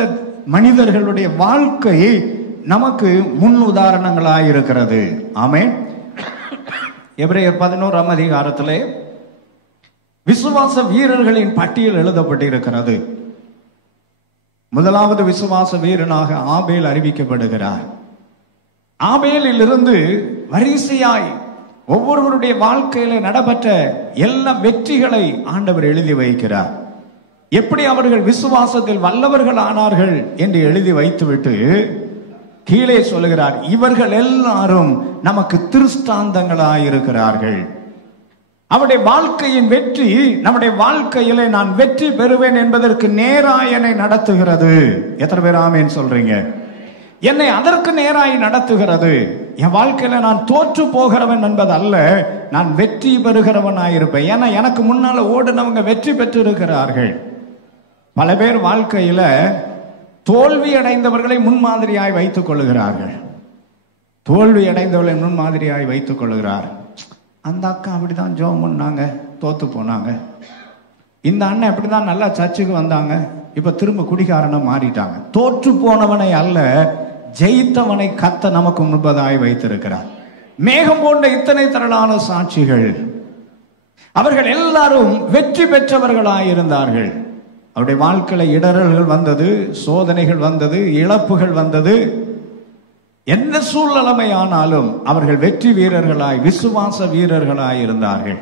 மனிதர்களுடைய வாழ்க்கை நமக்கு முன் உதாரணங்களாய் இருக்கிறது. ஆமென். எபிரேயர் 11ஆம் அதிகாரத்திலே விசுவாச வீரர்களின் பட்டியல் எழுதப்பட்டிருக்கிறது. முதலாவது விசுவாச வீரனாக ஆபேல் அறிவிக்கப்படுகிறார். ஆபேலில் இருந்து வரிசையாய் ஒவ்வொருவருடைய வாழ்க்கையில நடைபெற்ற எல்லா வெற்றிகளை ஆண்டவர் எழுதி வைக்கிறார். எப்படி அவர்கள் விசுவாசத்தில் வல்லவர்கள் ஆனார்கள் என்று எழுதி வைத்துவிட்டு கீழே சொல்லுகிறார், இவர்கள் எல்லாரும் நமக்கு திருஷ்டாந்தங்களாயிருக்கிறார்கள். அவருடைய வாழ்க்கையின் வெற்றி நம்முடைய வாழ்க்கையிலே நான் வெற்றி பெறுவேன் என்பதற்கு நேராய் என்னை நடத்துகிறது. எத்தனை பேர் ஆமேன் சொல்றீங்க? என்னை அதற்கு நேராய் நடத்துகிறது. என் வாழ்க்கையில நான் தோற்று போகிறவன் என்பது அல்ல, நான் வெற்றி பெறுகிறவனாயிருப்பேன். ஏன்னா எனக்கு முன்னால ஓடுனவங்க வெற்றி பெற்று இருக்கிறார்கள். பல பேர் வாழ்க்கையில தோல்வி அடைந்தவர்களை முன்மாதிரியாய் வைத்துக் கொள்ளுகிறார்கள். தோல்வி அடைந்தவர்களை முன்மாதிரியாய் வைத்துக் கொள்ளுகிறார். அந்த அக்கா அப்படிதான் ஜெபம் பண்ணாங்க, தோத்து போனாங்க. இந்த அண்ணன் அப்படிதான் நல்லா சர்ச்சுக்கு வந்தாங்க, இப்ப திரும்ப குடிகாரனை மாறிட்டாங்க. தோற்று போனவனை அல்ல, ஜெயித்தவனை கத்த நமக்கு முன்பதாய் வைத்திருக்கிறார். மேகம் போன்ற இத்தனை திரளான சாட்சிகள், அவர்கள் எல்லாரும் வெற்றி பெற்றவர்களாயிருந்தார்கள். அவருடைய வாழ்க்கையில இடரல்கள் வந்தது, சோதனைகள் வந்தது, இழப்புகள் வந்தது. எந்த சூழ்நிலைமையானாலும் அவர்கள் வெற்றி வீரர்களாய், விசுவாச வீரர்களாய் இருந்தார்கள்.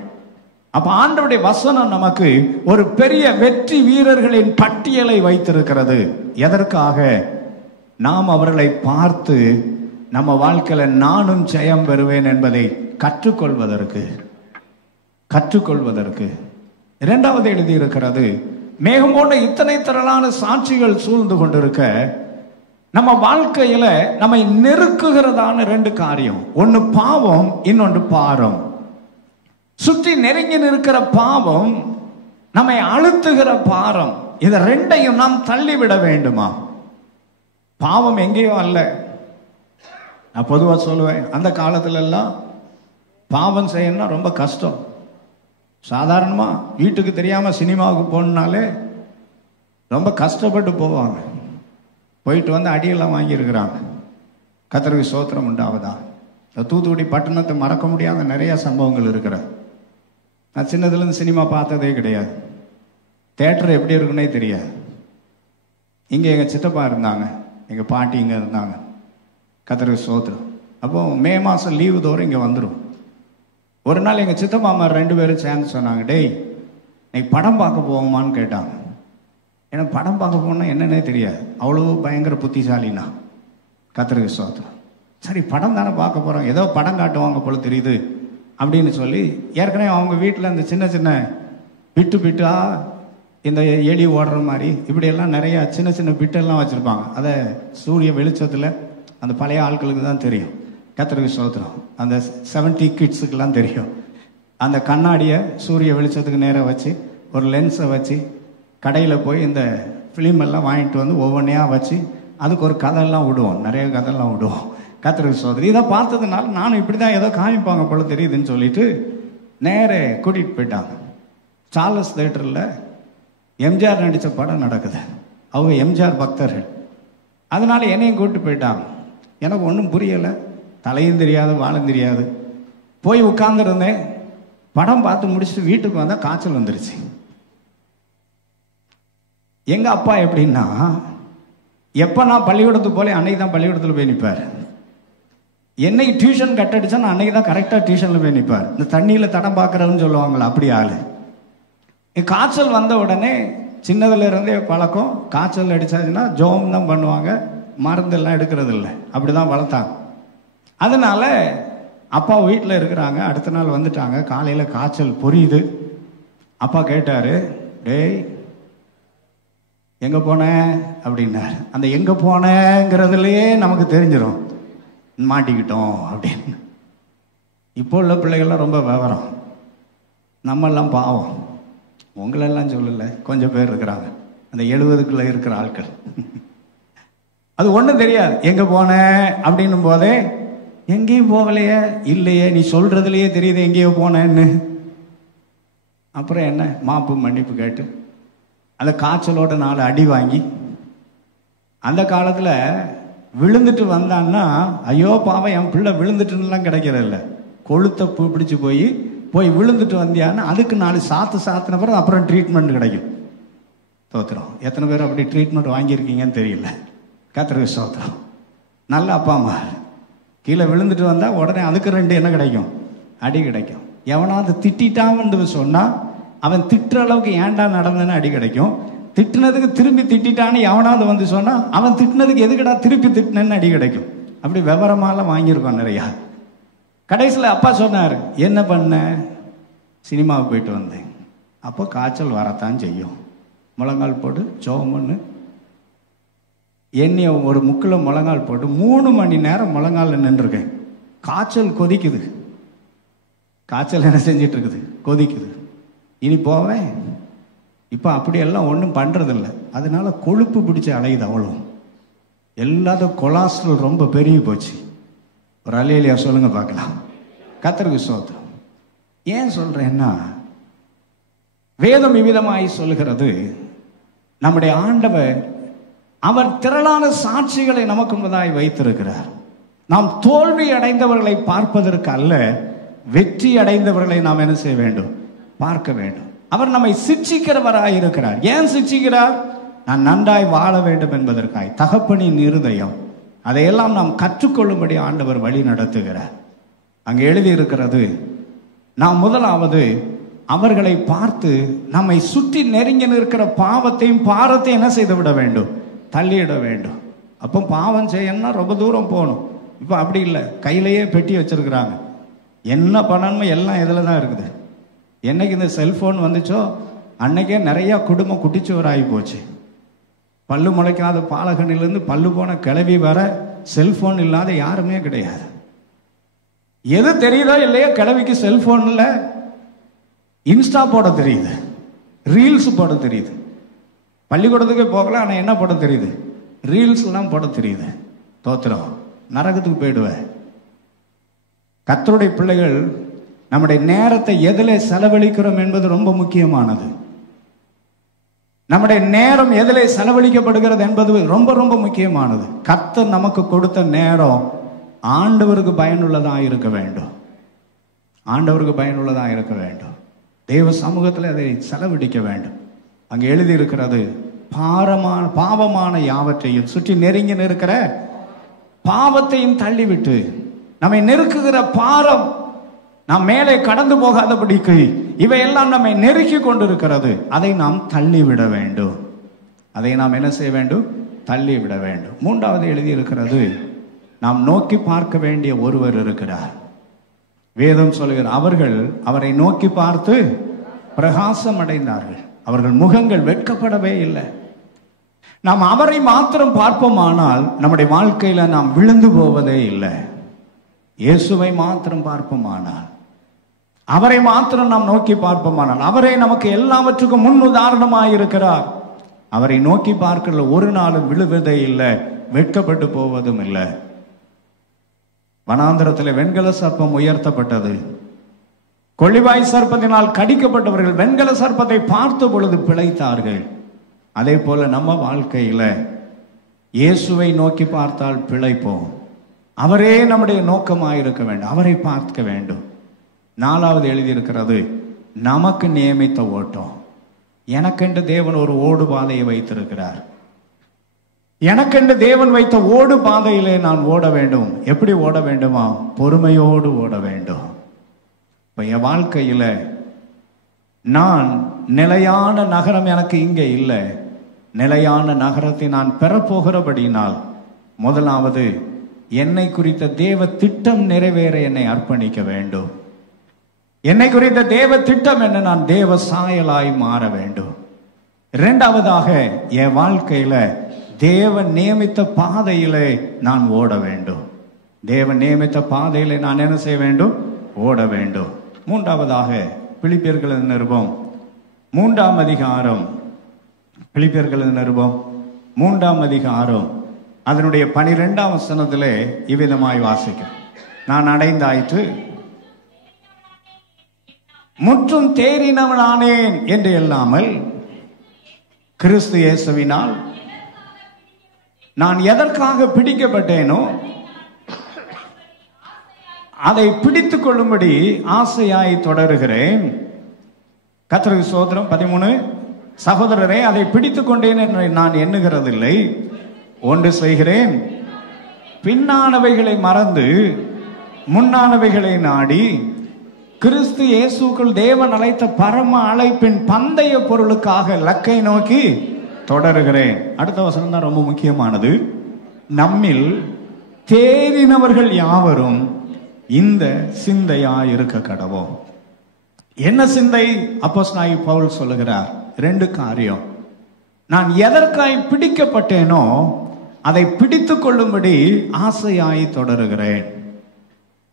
அப்ப ஆண்டவருடைய வசனம் நமக்கு ஒரு பெரிய வெற்றி வீரர்களின் பட்டியலை வைத்திருக்கிறது. எதற்காக? நாம் அவர்களை பார்த்து நம்ம வாழ்க்கையில நானும் ஜெயம் பெறுவேன் என்பதை கற்றுக்கொள்வதற்கு. இரண்டாவது எழுதியிருக்கிறது, மேகம் போன்ற இத்தனை திரளான சாட்சிகள் சூழ்ந்து கொண்டிருக்க, நம்ம வாழ்க்கையில நம்மை நெருக்குகிறதான 2 காரியம். ஒன்னு பாவம், இன்னொன்று பாரம். சுற்றி நெருங்கி நிற்கிற பாவம், நம்மை அழுத்துகிற பாரம். இதை 2ஐயும் நாம் தள்ளிவிட வேண்டுமா? பாவம் எங்கேயோ அல்ல. நான் பொதுவா சொல்லுவேன், அந்த காலத்துல எல்லாம் பாவம் செய்யணும்னா ரொம்ப கஷ்டம். சாதாரணமா வீட்டுக்கு தெரியாம சினிமாவுக்கு போனாலே ரொம்ப கஷ்டப்பட்டு போவாங்க. போயிட்டு வந்து அடியெல்லாம் வாங்கியிருக்கிறாங்க. கர்த்தருக்கு ஸ்தோத்திரம் உண்டாவதா. தூத்துக்குடி பட்டணத்தை மறக்க முடியாத நிறைய சம்பவங்கள் இருக்கிற. நான் சின்னதுலேருந்து சினிமா பார்த்ததே கிடையாது. தேட்டர் எப்படி இருக்குன்னே தெரியாது. இங்கே எங்கள் சித்தப்பா இருந்தாங்க, எங்கள் பாட்டி இங்கே இருந்தாங்க. கர்த்தருக்கு ஸ்தோத்திரம். அப்போ மே மாதம் லீவு தோறும் இங்கே வந்துடும். ஒரு நாள் எங்கள் சித்தப்பா அம்மா 2 பேரும் சேர்ந்து சொன்னாங்க, டேய் நீ படம் பார்க்க போவோமான்னு கேட்டாங்க. எனக்கு படம் பார்க்க போனால் என்னன்னே தெரியாது, அவ்வளோ பயங்கர புத்திசாலினா. கர்த்தருக்கு ஸ்தோத்திரம். சரி படம் தானே பார்க்க போகிறோம், ஏதோ படம் காட்டுவாங்க போல தெரியுது அப்படின்னு சொல்லி, ஏற்கனவே அவங்க வீட்டில் இந்த சின்ன சின்ன பிட்டா இந்த எலி ஓடுற மாதிரி இப்படியெல்லாம் நிறையா சின்ன சின்ன பிட்டெல்லாம் வச்சுருப்பாங்க. அதை சூரிய வெளிச்சத்தில் அந்த பழைய ஆட்களுக்கு தான் தெரியும். கர்த்தருக்கு ஸ்தோத்திரம். அந்த 70 கிட்ஸுக்கெல்லாம் தெரியும். அந்த கண்ணாடியை சூரிய வெளிச்சத்துக்கு நேராக வச்சு ஒரு லென்ஸை வச்சு கடையில் போய் இந்த ஃபிலிம் எல்லாம் வாங்கிட்டு வந்து ஒவ்வொன்றையாக வச்சு அதுக்கு ஒரு கதையெல்லாம் விடுவோம், நிறைய கதையெல்லாம் விடுவோம். கர்த்தருக்கு ஸ்தோத்திரம். இதை பார்த்ததுனால நானும் இப்படி தான் ஏதோ காமிப்பாங்க போல தெரியுதுன்னு சொல்லிட்டு நேரே கூட்டிகிட்டு போயிட்டாங்க. சார்லஸ் தியேட்டரில் எம்ஜிஆர் நடித்த படம் நடக்குது. அவங்க எம்ஜிஆர் பக்தர்கள், அதனால என்னையும் கூப்பிட்டு போயிட்டாங்க. எனக்கு ஒன்றும் புரியலை, தலையும் தெரியாது வாழும் தெரியாது. போய் உட்கார்ந்துருந்தேன். படம் பார்த்து முடிச்சுட்டு வீட்டுக்கு வந்தால் காய்ச்சல் வந்துருச்சு. எங்கள் அப்பா எப்படின்னா, எப்போ நான் பள்ளிக்கூடத்துக்கு போல அன்னைக்கு தான் பள்ளிக்கூடத்தில் போய் நிற்பார். என்னைக்கு டியூஷன் கட்டடிச்சா நான் அன்னைக்கு தான் கரெக்டாக டியூஷனில் போய் நிற்பார். இந்த தண்ணியில் தடம் பார்க்குறதுன்னு சொல்லுவாங்களா, அப்படி ஆள். காய்ச்சல் வந்த உடனே சின்னதுல இருந்தே பழக்கம். காய்ச்சல் அடிச்சாச்சுன்னா ஜோம் தான் பண்ணுவாங்க, மருந்தெல்லாம் எடுக்கிறது இல்லை, அப்படிதான் வளர்த்தாங்க. அதனால அப்பா வீட்டில் இருக்கிறாங்க. அடுத்த நாள் வந்துட்டாங்க. காலையில் காய்ச்சல் பொரியுது. அப்பா கேட்டாரு, டேய் எங்கே போன அப்படின்னார். அந்த எங்கே போனங்கிறதுலையே நமக்கு தெரிஞ்சிடும் மாட்டிக்கிட்டோம் அப்படின்னு. இப்போ உள்ள பிள்ளைகள்லாம் ரொம்ப விவரம், நம்மெல்லாம் பாவம். உங்களெல்லாம் சொல்லலை, கொஞ்சம் பேர் இருக்கிறாங்க அந்த 70க்குள்ள இருக்கிற ஆட்கள். அது ஒன்றும் தெரியாது. எங்கே போன அப்படின்னும் போதே எங்கேயும் போகலையே, இல்லையே, நீ சொல்றதுலையே தெரியுது எங்கேயோ போனேன்னு. அப்புறம் என்ன, மாப்பு மன்னிப்பு கேட்டு அந்த காய்ச்சலோட 4 அடி வாங்கி, அந்த காலத்தில் விழுந்துட்டு வந்தான்னா ஐயோ பாவம் என் பிள்ளை விழுந்துட்டுலாம் கிடைக்கிறதில்ல. கொளுத்த பூ பிடிச்சி போய் விழுந்துட்டு வந்தியான்னா அதுக்கு 4 சாத்தின பிறகு அப்புறம் ட்ரீட்மெண்ட் கிடைக்கும். ஸ்தோத்திரம். எத்தனை பேர் அப்படி ட்ரீட்மெண்ட் வாங்கியிருக்கீங்கன்னு தெரியல. கர்த்தருக்கு ஸ்தோத்திரம். நல்ல அப்பா அம்மா. கீழே விழுந்துட்டு வந்தால் உடனே அதுக்கு 2 என்ன கிடைக்கும், அடி கிடைக்கும். எவனாவது திட்டான்னு சொன்னால் அவன் திட்டுற அளவுக்கு ஏன்டா நடந்ததுன்னு அடி கிடைக்கும். திட்டினதுக்கு திரும்பி திட்டான்னு எவனாவது வந்து சொன்னால் அவன் திட்டினதுக்கு எதுக்கடா திருப்பி திட்டினன்னு அடி கிடைக்கும். அப்படி விவரமாலாம் வாங்கியிருக்கோம் நிறையா. கடைசியில் அப்பா சொன்னார், என்ன பண்ண, சினிமாவுக்கு போயிட்டு வந்தேன். அப்போ காய்ச்சல் வரத்தான் செய்யும், முழங்கால் போட்டு ஜோமன்னு என்னைய ஒரு முக்கில் முழங்கால் போட்டு 3 மணி நேரம் முழங்கால் நின்றுருக்கேன். காய்ச்சல் கொதிக்குது. காய்ச்சல் என்ன செஞ்சிட்டு இருக்குது, கொதிக்குது. இனி போவேன். இப்போ அப்படியெல்லாம் ஒன்றும் பண்ணுறதில்ல. அதனால கொழுப்பு பிடிச்சி அலையுது. அவ்வளோ எல்லாத்துக்கும் கொலாஸ்ட்ரால் ரொம்ப பெருகி போச்சு. ஒரு அல்லேலூயா சொல்லுங்க பார்க்கலாம். கர்த்தருக்கு ஸ்தோத்திரம். ஏன் சொல்றேன்னா, வேதம் இவ்விதமாய் சொல்லுகிறது, நம்முடைய ஆண்டவர் அவர் திரளான சாட்சிகளை நமக்கு முன்பதாய் வைத்திருக்கிறார். நாம் தோல்வி அடைந்தவர்களை பார்ப்பதற்கு அல்ல, வெற்றி அடைந்தவர்களை நாம் என்ன செய்ய வேண்டும், பார்க்க வேண்டும். அவர் நம்மை சிட்சிக்கிறவராய் இருக்கிறார். ஏன் சிட்சிக்கிறார்? நான் நன்றாய் வாழ வேண்டும் என்பதற்காய். தகப்பனின் இருதயம், அதையெல்லாம் நாம் கற்றுக்கொள்ளும்படி ஆண்டவர் வழி நடத்துகிறார். அங்கே எழுதி இருக்கிறது, நாம் முதலாவது அவர்களை பார்த்து நம்மை சுற்றி நெருங்கி நிற்கிற பாவத்தையும் பாரத்தையும் என்ன செய்து விட வேண்டும், தள்ளியிட வேண்டும். அப்போ பாவம் செய்யணும்னா ரொம்ப தூரம் போகணும். இப்போ அப்படி இல்லை, கையிலேயே பெட்டி வச்சிருக்கிறாங்க. என்ன பண்ணணுமோ எல்லாம் இதில் தான் இருக்குது. என்னைக்கு இந்த செல்ஃபோன் வந்துச்சோ அன்னைக்கே நிறையா குடும்பம் குட்டிச்சுவராகி போச்சு. பல்லு முளைக்காத பாலகனிலிருந்து பல்லு போன கிளவி வர செல்போன் இல்லாத யாருமே கிடையாது. எது தெரியுதோ இல்லையோ, கிளவிக்கு செல்போன்ல இன்ஸ்டா போட தெரியுது, ரீல்ஸ் போட தெரியுது. பள்ளிக்கூடத்துக்கே போகலாம், ஆனால் என்ன போட தெரியுது, ரீல்ஸ் எல்லாம் போட தெரியுது. தோத்திரம், நரகத்துக்கு போயிடுவேன். கர்த்தருடைய பிள்ளைகள் நம்முடைய நேரத்தை எதிலே செலவழிக்கிறோம் என்பது ரொம்ப முக்கியமானது. நம்முடைய நேரம் எதிலே செலவழிக்கப்படுகிறது என்பது ரொம்ப ரொம்ப முக்கியமானது. கர்த்தர் நமக்கு கொடுத்த நேரம் ஆண்டவருக்கு பயனுள்ளதாக இருக்க வேண்டும். ஆண்டவருக்கு பயனுள்ளதாக இருக்க வேண்டும். தேவ சமூகத்தில் அதை செலவழிக்க வேண்டும். அங்கே எழுதி இருக்கிறது, பாவமான யாவற்றையும் சுற்றி நெருங்கி நிற்கிற பாவத்தையும் தள்ளிவிட்டு, நம்மை நெருக்குகிற பாரம் நாம் மேலே கடந்து போகாதபடிக்கு இவையெல்லாம் நம்மை நெருக்கி கொண்டிருக்கிறது. அதை நாம் தள்ளிவிட வேண்டும். அதை நாம் என்ன செய்ய வேண்டும், தள்ளிவிட வேண்டும். 3வது எழுதி இருக்கிறது, நாம் நோக்கி பார்க்க வேண்டிய ஒருவர் இருக்கிறார். வேதம் சொல்லுகிற, அவர்கள் அவரை நோக்கி பார்த்து பிரகாசம் அடைந்தார்கள், அவர்கள் முகங்கள் வெட்கப்படவே இல்லை. நாம் அவரை மாத்திரம் பார்ப்போமானால் நம்முடைய வாழ்க்கையில நாம் விழுந்து போவதே இல்லை. இயேசுவை மாத்திரம் பார்ப்போமானால், அவரை மாத்திரம் நாம் நோக்கி பார்ப்போமானால், அவரே நமக்கு எல்லாவற்றுக்கும் முன் உதாரணமாக இருக்கிறார். அவரை நோக்கி பார்க்கல ஒரு நாளும் விழுவதே இல்லை, வெட்கப்பட்டு போவதும் இல்லை. வனாந்தரத்தில் வெண்கல சர்ப்பம் உயர்த்தப்பட்டது. கொள்ளிவாய் சர்ப்பத்தினால் கடிக்கப்பட்டவர்கள் வெண்கல சர்ப்பத்தை பார்த்த பொழுது பிழைத்தார்கள். அதே போல நம்ம வாழ்க்கையில இயேசுவை நோக்கி பார்த்தால் பிழைப்போம். அவரே நம்முடைய நோக்கமாயிருக்க வேண்டும், அவரை பார்க்க வேண்டும். 4வது எழுதியிருக்கிறது, நமக்கு நியமித்த ஓட்டம். எனக்கென்று தேவன் ஒரு ஓடு பாதையை வைத்திருக்கிறார். எனக்கென்று தேவன் வைத்த ஓடு பாதையிலே நான் ஓட வேண்டும். எப்படி ஓட வேண்டுமா? பொறுமையோடு ஓட வேண்டும். இப்ப என் வாழ்க்கையில நான் நிலையான நகரம் எனக்கு இங்கே இல்லை. நிலையான நகரத்தை நான் பெறப்போகிறபடினால் முதலாவது என்னை குறித்த தேவ திட்டம் நிறைவேற என்னை அர்ப்பணிக்க வேண்டும். என்னை குறித்த தேவ திட்டம் என்ன? நான் தேவ சாயலாய் மாற வேண்டும். 2வதாக என் வாழ்க்கையில தேவன் நியமித்த பாதையிலே நான் ஓட வேண்டும். தேவன் நியமித்த பாதையிலே நான் என்ன செய்ய வேண்டும்? ஓட வேண்டும். 3வதாக பிலிப்பியர்களின் நிருபம் 3ஆம் அதிகாரம், பிலிப்பியர்களின் நிருபம் 3ஆம் அதிகாரம் அதனுடைய 12ஆம் வசனத்திலே இவ்விதமாய் வாசிக்க, நான் அடைந்தாயிற்று, முற்றும் தேறினவனானேன் என்று இல்லாமல் கிறிஸ்து இயேசுவினால் நான் எதற்காக பிடிக்கப்பட்டேனோ அதை பிடித்துக் கொள்ளும்படி ஆசையாய் தொடருகிறேன். கர்த்தருக்கு ஸ்தோத்திரம். 13, சகோதரரே, அதை பிடித்துக் கொண்டேன் என்று நான் எண்ணுகிறதில்லை. ஒன்று செய்கிறேன், பின்னானவைகளை மறந்து முன்னானவைகளை நாடி கிறிஸ்து இயேசுக்குள் தேவன் அழைத்த பரம அழைப்பின் பந்தய பொருளுக்காக லக்கை நோக்கி தொடருகிறேன். அடுத்த வசனம் தான் ரொம்ப முக்கியமானது. நம்மில் தேறினவர்கள் யாவரும் இந்த சிந்தையா இருக்க கடவோம். என்ன சிந்தை? அப்போஸ்தலனாகிய பவுல் சொல்லுகிறார், 2 காரியம். நான் எதற்காய் பிடிக்கப்பட்டேனோ அதை பிடித்துக் கொள்ளும்படி ஆசையாய் தொடருகிறேன்.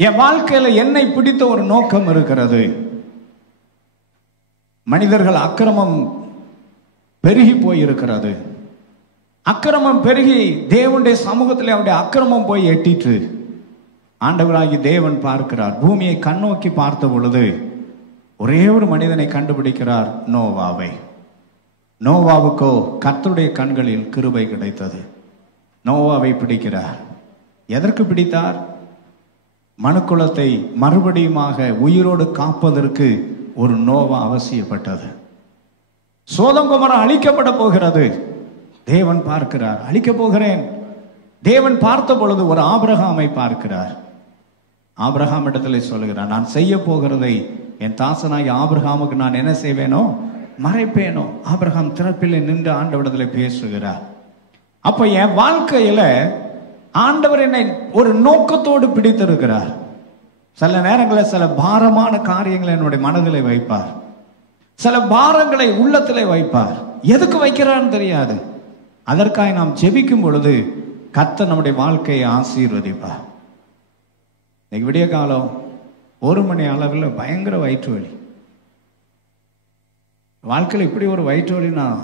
என் வாழ்க்கையில என்னை பிடித்த ஒரு நோக்கம் இருக்கிறது. மனிதர்கள் அக்கிரமம் பெருகி போயிருக்கிறது. அக்கிரமம் பெருகி தேவனுடைய சமூகத்தில் அவருடைய அக்கிரமம் போய் எட்டிற்று. ஆண்டவராகி தேவன் பார்க்கிறார். பூமியை கண்ணோக்கி பார்த்த பொழுது ஒரே ஒரு மனிதனை கண்டுபிடிக்கிறார், நோவாவை. நோவாவுக்கோ கர்த்தருடைய கண்களில் கிருபை கிடைத்தது. நோவாவை பிடிக்கிறார். எதற்கு பிடித்தார்? மனுக்குலத்தை மறுபடியுமாக உயிரோடு காப்பதற்கு ஒரு நோவா அவசியப்பட்டது. சோதம் கொமோரா அழிக்கப்பட போகிறது. தேவன் பார்க்கிறார், அழிக்க போகிறேன். தேவன் பார்த்த பொழுது ஒரு ஆபிரகாமை பார்க்கிறார். ஆபிரகாம் இடத்துல சொல்லுகிறார், நான் செய்ய போகிறதை என் தாசனாகி ஆபிரகாமுக்கு நான் என்ன செய்வேனோ மறைப்பேனோ. ஆபிரகாம் திறப்பில் நின்று ஆண்டவரிடத்துல பேசுகிறார். அப்ப என் வாழ்க்கையில ஆண்டவர் என்னை ஒரு நோக்கத்தோடு பிடித்திருக்கிறார். சில நேரங்களில் சில பாரமான காரியங்களை என்னுடைய மனதில் வைப்பார். சில பாரங்களை உள்ளத்திலே வைப்பார். எதுக்கு வைக்கிறான்னு தெரியாது. அதற்காக நாம் ஜெபிக்கும் பொழுது கர்த்தர் நம்முடைய வாழ்க்கையை ஆசீர்வதிப்பார். இன்னைக்கு விடிய காலம் 1 மணி அளவில் பயங்கர வயிற்று வலி. வாழ்க்கையில் இப்படி ஒரு வயிற்று வலி நான்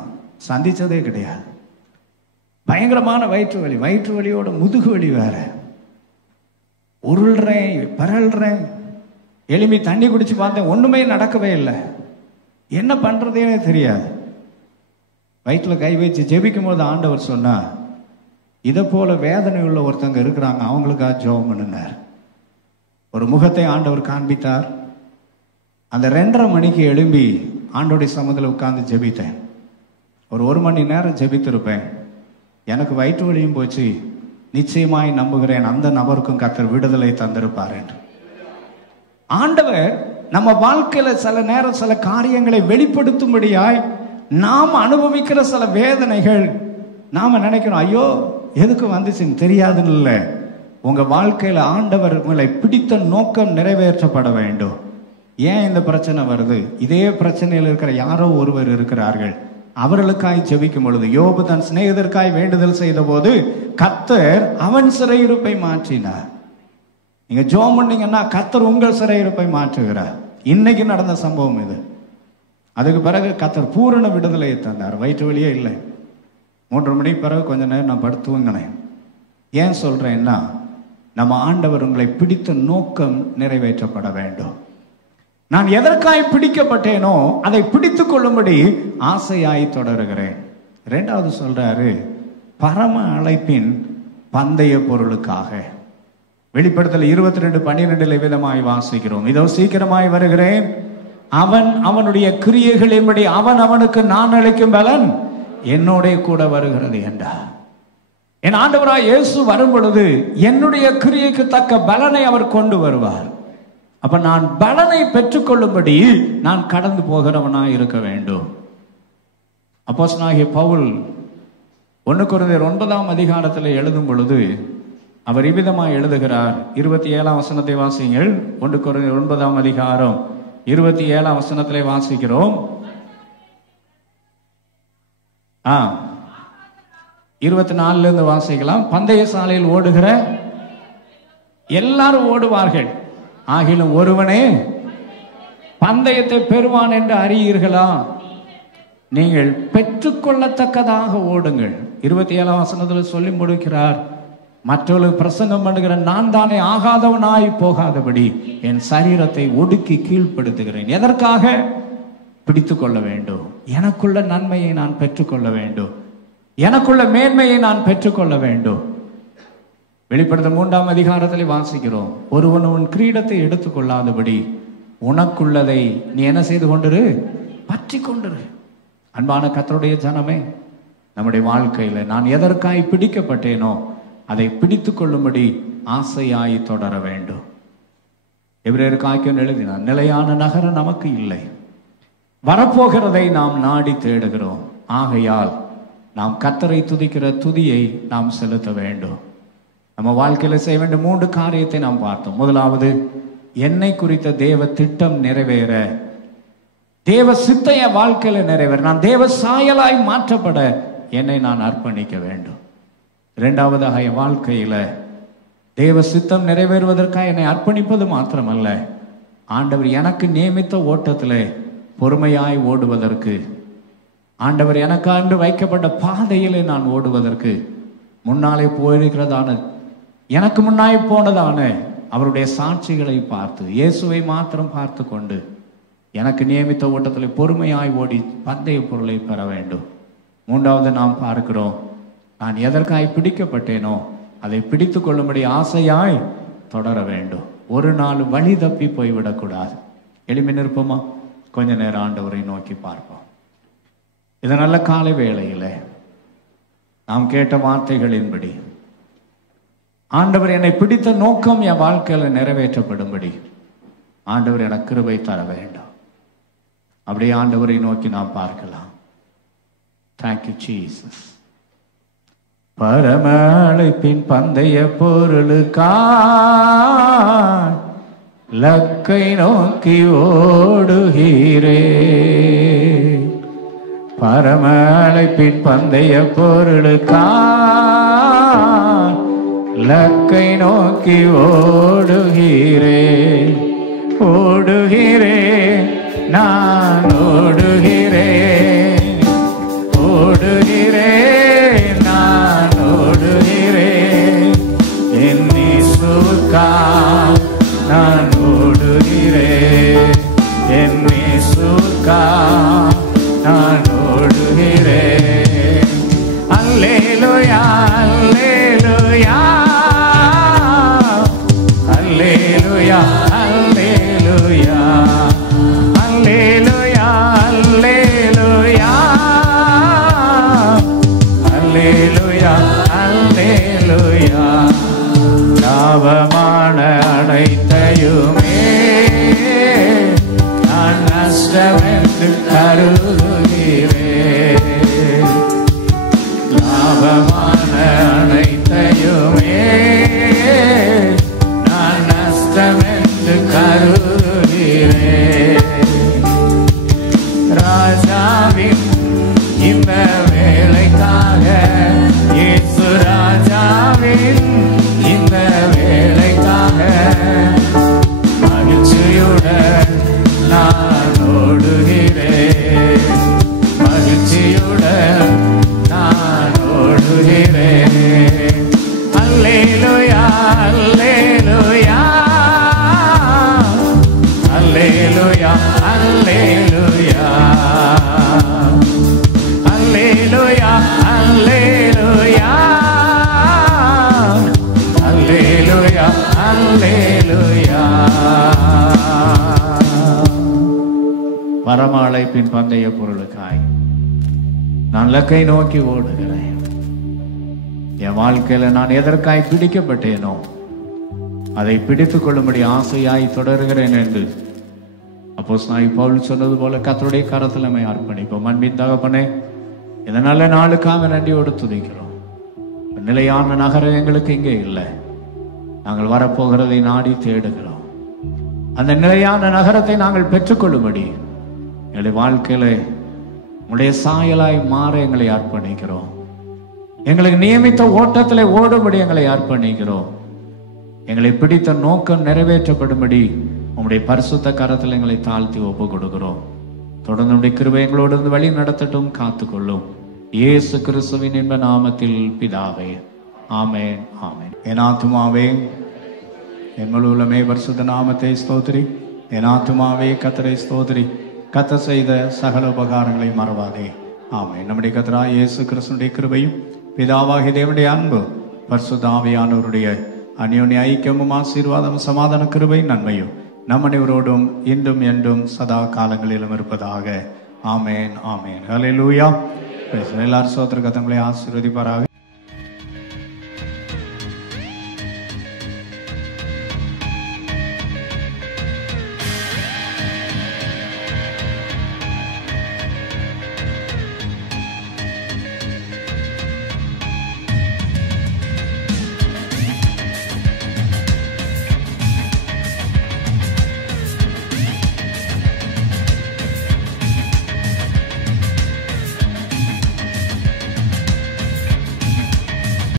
சந்திச்சதே கிடையாது. பயங்கரமான வயிற்று வலி. வயிற்று வலியோட முதுகு வலி வேற. உருள்றேன், பரல்றேன். எலும்பி தண்ணி குடிச்சு பார்த்தேன், ஒண்ணுமே நடக்கவே இல்லை. என்ன பண்றதே தெரியாது. வயிற்றுல கை வச்சு ஜெபிக்கும் போது ஆண்டவர் சொன்னா, இதை போல வேதனை உள்ள ஒருத்தங்க இருக்கிறாங்க, அவங்களுக்காக ஜெபம் பண்ணுனார். ஒரு முகத்தை ஆண்டவர் காண்பித்தார். அந்த 2:30 மணிக்கு எழும்பி ஆண்டோடைய சமூகத்தில் உட்கார்ந்து ஜெபித்தேன். ஒரு 1 மணி நேரம் ஜெபித்திருப்பேன். எனக்கு வயிற்று வலியும் போச்சு. நிச்சயமாய் நம்புகிறேன் அந்த நபருக்கும் கர்த்தர் விடுதலை தந்திருப்பார் என்று. ஆண்டவர் நம்ம வாழ்க்கையில சில நேரம் சில காரியங்களை வெளிப்படுத்தும்படியாய் நாம் அனுபவிக்கிற சில வேதனைகள் நாம நினைக்கிறோம், ஐயோ எதுக்கு வந்துச்சுன்னு தெரியாதுன்னு இல்லை. உங்க வாழ்க்கையில ஆண்டவர் உங்களை பிடித்த நோக்கம் நிறைவேற்றப்பட வேண்டும். ஏன் இந்த பிரச்சனை வருது? இதே பிரச்சனையில் இருக்கிற யாரோ ஒருவர் இருக்கிறார்கள். அவர்களுக்காய் ஜெபிக்கும் பொழுது, யோபு தன் சிநேகிதருக்காய் வேண்டுதல் செய்த போது கர்த்தர் அவன் சிறையிருப்பை மாற்றினார். நீங்க ஜெபம் பண்ணீங்கன்னா கர்த்தர் உங்கள் சிறையிருப்பை மாற்றுகிறார். இன்னைக்கு நடந்த சம்பவம் இது. அதுக்கு பிறகு கர்த்தர் பூரண விடுதலையை தந்தார். வயிற்று வலியே இல்லை. 3 மணிக்கு பிறகு கொஞ்ச நேரம் நான் படுத்துவங்கினேன். ஏன் சொல்றேன்னா, நம்ம ஆண்டவர் உங்களை பிடித்த நோக்கம் நிறைவேற்றப்பட வேண்டும். நான் எதற்காய் பிடிக்கப்பட்டேனோ அதை பிடித்துக் கொள்ளும்படி ஆசையாய் தொடருகிறேன். 2வது சொல்றாரு, பரம அழைப்பின் பந்தய பொருளுக்காக. வெளிப்படுத்தல் 22:12 விதமாய் வாசிக்கிறோம், இதோ சீக்கிரமாய் வருகிறேன், அவன் அவனுடைய கிரியைகளின்படி அவன் அவனுக்கு நான் அளிக்கும் பலன் என்னோட கூட வருகிறது என்றார். என் ஆண்டவராய் இயேசு வரும் பொழுது என்னுடைய கிரியைக்கு தக்க பலனை அவர் கொண்டு வருவார். அப்ப நான் பலனை பெற்றுக்கொள்ளும்படி நான் கடந்து போகிறவனாய் இருக்க வேண்டும். அப்போஸ்தலனாகிய பவுல் 1 கொரிந்தியர் 9 எழுதும் பொழுது அவர் இவ்விதமாய் எழுதுகிறார். 27 வாசிங்கள். 1 கொரிந்தியர் 9 27 வாசிக்கிறோம். 24 வாசிக்கலாம். பந்தய சாலையில் ஓடுகிற எல்லாரும் ஓடுவார்கள், ஆகிலும் ஒருவனே பந்தயத்தை பெறுவான் என்று அறியீர்களா? நீங்கள் பெற்றுக்கொள்ளத்தக்கதாக ஓடுங்கள். 27 சொல்லி முடிக்கிறார், மற்றவர்களுக்கு பிரசங்கம் பண்ணுகிற நான் தானே ஆகாதவனாய் போகாதபடி என் சரீரத்தை ஒடுக்கி கீழ்ப்படுத்துகிறேன். எதற்காக? பிடித்துக் கொள்ள வேண்டும். எனக்குள்ள நன்மையை நான் பெற்றுக்கொள்ள வேண்டும், எனக்குள்ள மேன்மையை நான் பெற்றுக்கொள்ள வேண்டும். வெளிப்படுத்த 3 வாசிக்கிறோம், ஒருவன் உன் கிரீடத்தை எடுத்துக்கொள்ளாதபடி உனக்குள்ளதை நீ என்ன செய்து கொண்டிரு? பற்றி கொண்டிரு. அன்பான கர்த்தருடைய ஜனமே, நம்முடைய வாழ்க்கையில நான் எதற்காய் பிடிக்கப்பட்டேனோ அதை பிடித்துக் கொள்ளும்படி ஆசையாய் தொடர வேண்டும். எபிரேயருக்கு எழுதினார், நிலையான நகரம் நமக்கு இல்லை, வரப்போகிறதை நாம் நாடி தேடுகிறோம். ஆகையால் நாம் கர்த்தரை துதிக்கிற துதியை நாம் செலுத்த வேண்டும். நம்ம வாழ்க்கையில செய்ய வேண்டிய 3 காரியத்தை நாம் பார்த்தோம். முதலாவது, என்னை குறித்த தேவ திட்டம் நிறைவேற, தேவ சித்தைய வாழ்க்கையில நிறைவேற, நான் தேவ சாயலாய் மாற்றப்பட என்னை நான் அர்ப்பணிக்க வேண்டும். 2வதாக, என் வாழ்க்கையில தேவ சித்தம் நிறைவேறுவதற்காக என்னை அர்ப்பணிப்பது மாத்திரமல்ல, ஆண்டவர் எனக்கு நியமித்த ஓட்டத்திலே பொறுமையாய் ஓடுவதற்கு, ஆண்டவர் எனக்காண்டு வைக்கப்பட்ட பாதையிலே நான் ஓடுவதற்கு, முன்னாலே போயிருக்கிறதான, எனக்கு முன்னாய் போனதான அவருடைய சாட்சிகளை பார்த்து, இயேசுவை மாத்திரம் பார்த்து கொண்டு எனக்கு நியமித்த ஓட்டத்தில் பொறுமையாய் ஓடி பந்தய பொருளை பெற வேண்டும். 3வது நாம் பார்க்கிறோம், நான் எதற்காய் பிடிக்கப்பட்டேனோ அதை பிடித்துக் கொள்ளும்படி ஆசையாய் தொடர வேண்டும். ஒரு நாள் வழி தப்பி போய்விடக்கூடாது. எளிமை நிற்போமா? கொஞ்ச நேரம் ஆண்டவரை நோக்கி பார்ப்போம். இது நல்ல காலை வேளையில நாம் கேட்ட வார்த்தைகளின்படி ஆண்டவர் என்னை பிடித்த நோக்கம் என் வாழ்க்கையில் நிறைவேற்றப்படும்படி ஆண்டவர் எனக்கு கிருபை தர வேண்டும். அப்படியே ஆண்டவரை நோக்கி நாம் பார்க்கலாம். Thank you Jesus. பரம அழைப்பின் பந்தய பொருளுக்காய் லக்கை நோக்கி ஓடுகிறே, பரம அழைப்பின் பந்தய பொருளுக்காய் லக்கை நோக்கி ஓடுகிறே, ஓடுகிறே நான் ஓடுகிறே, ஓடுகிறே நான் ஓடுகிறே, என் இயேசுவுக்காய் நான் ஓடுகிறே, என் இயேசுவுக்காய் நான் ஓடுகிறே. அல்லேலூயா அல்லேலூயா அல்லேலூயா அல்லேலூயா அல்லேலூயா அல்லேலூயா அல்லேலூயா அல்லேலூயா. லாபமான அனைத்தையுமே நான் நஷ்டமென்று கருதுகிறேன், லாபமான அனைத்தையுமே நான் நஷ்டமென்று கருதுகிறேன். ராஜாவின் இந்த வேலைக்காக, இயேசு ராஜாவின் இந்த வேலைக்காக பரம அழைப்பின் பந்தய பொருளுக்காய் நான் இலக்கை நோக்கி ஓடுகிறேன். என் வாழ்க்கையில நான் எதற்காய் பிடிக்கப்பட்டேனோ அதை பிடித்துக் கொள்ளும்படி ஆசையாய் தொடர்கிறேன் என்று அப்போஸ்தலனாகிய பவுல் சொன்னது போல கர்த்தருடைய கரத்தில் நம்மை அர்ப்பணிப்போம். அன்பின் தகப்பனே, இதனால நாளுக்காக நன்றியோடு துதிக்கிறோம். நிலையான நகரம் எங்களுக்கு இங்கே இல்லை. நாங்கள் வரப்போகிறதை நாடி தேடுகிறோம். அந்த நிலையான நகரத்தை நாங்கள் பெற்றுக்கொள்ளும்படி எங்களுடைய வாழ்க்கையில உங்களுடைய சாயலாய் மாற எங்களை அர்ப்பணிக்கிறோம். எங்களுக்கு நியமித்த ஓட்டத்திலே ஓடும்படி எங்களை அர்ப்பணிக்கிறோம். எங்களை பிடித்த நோக்கம் நிறைவேற்றப்படும்படி உங்களுடைய பரிசுத்த கரத்தில் எங்களை தாழ்த்தி ஒப்பு கொடுக்கிறோம். தொடர்ந்து உடைய கிருபை எங்களோடு வழி நடத்தட்டும், காத்துக்கொள்ளும். இயேசு கிறிஸ்துவின் இன்ப நாமத்தில் பிதாவே, ஆமென், ஆமென். என் ஆத்துமாவே என் முழு உள்ளமே பரிசுத்த நாமத்தை ஸ்தோத்திரி. என் ஆத்துமாவே கர்த்தரை ஸ்தோத்திரி. கர்த்தர் செய்த சகல உபகாரங்களை மறவாதே. ஆமென். நம்முடைய கர்த்தராகிய இயேசு கிறிஸ்துவின் கிருபையும் பிதாவாகிய தேவனுடைய அன்பு பரிசுத்த ஆவியானவருடைய அந்யோன்ய ஐக்கியமும் ஆசீர்வாதம் சமாதான கிருபை நன்மையும் நம் அனைவரோடும் இன்றும் என்றும் சதா காலங்களிலும் இருப்பதாக. ஆமென், ஆமென். ஹல்லேலூயா. எல்லாரும் ஸ்தோத்திர கர்த்தரை ஆசீர்வதிப்பாராக.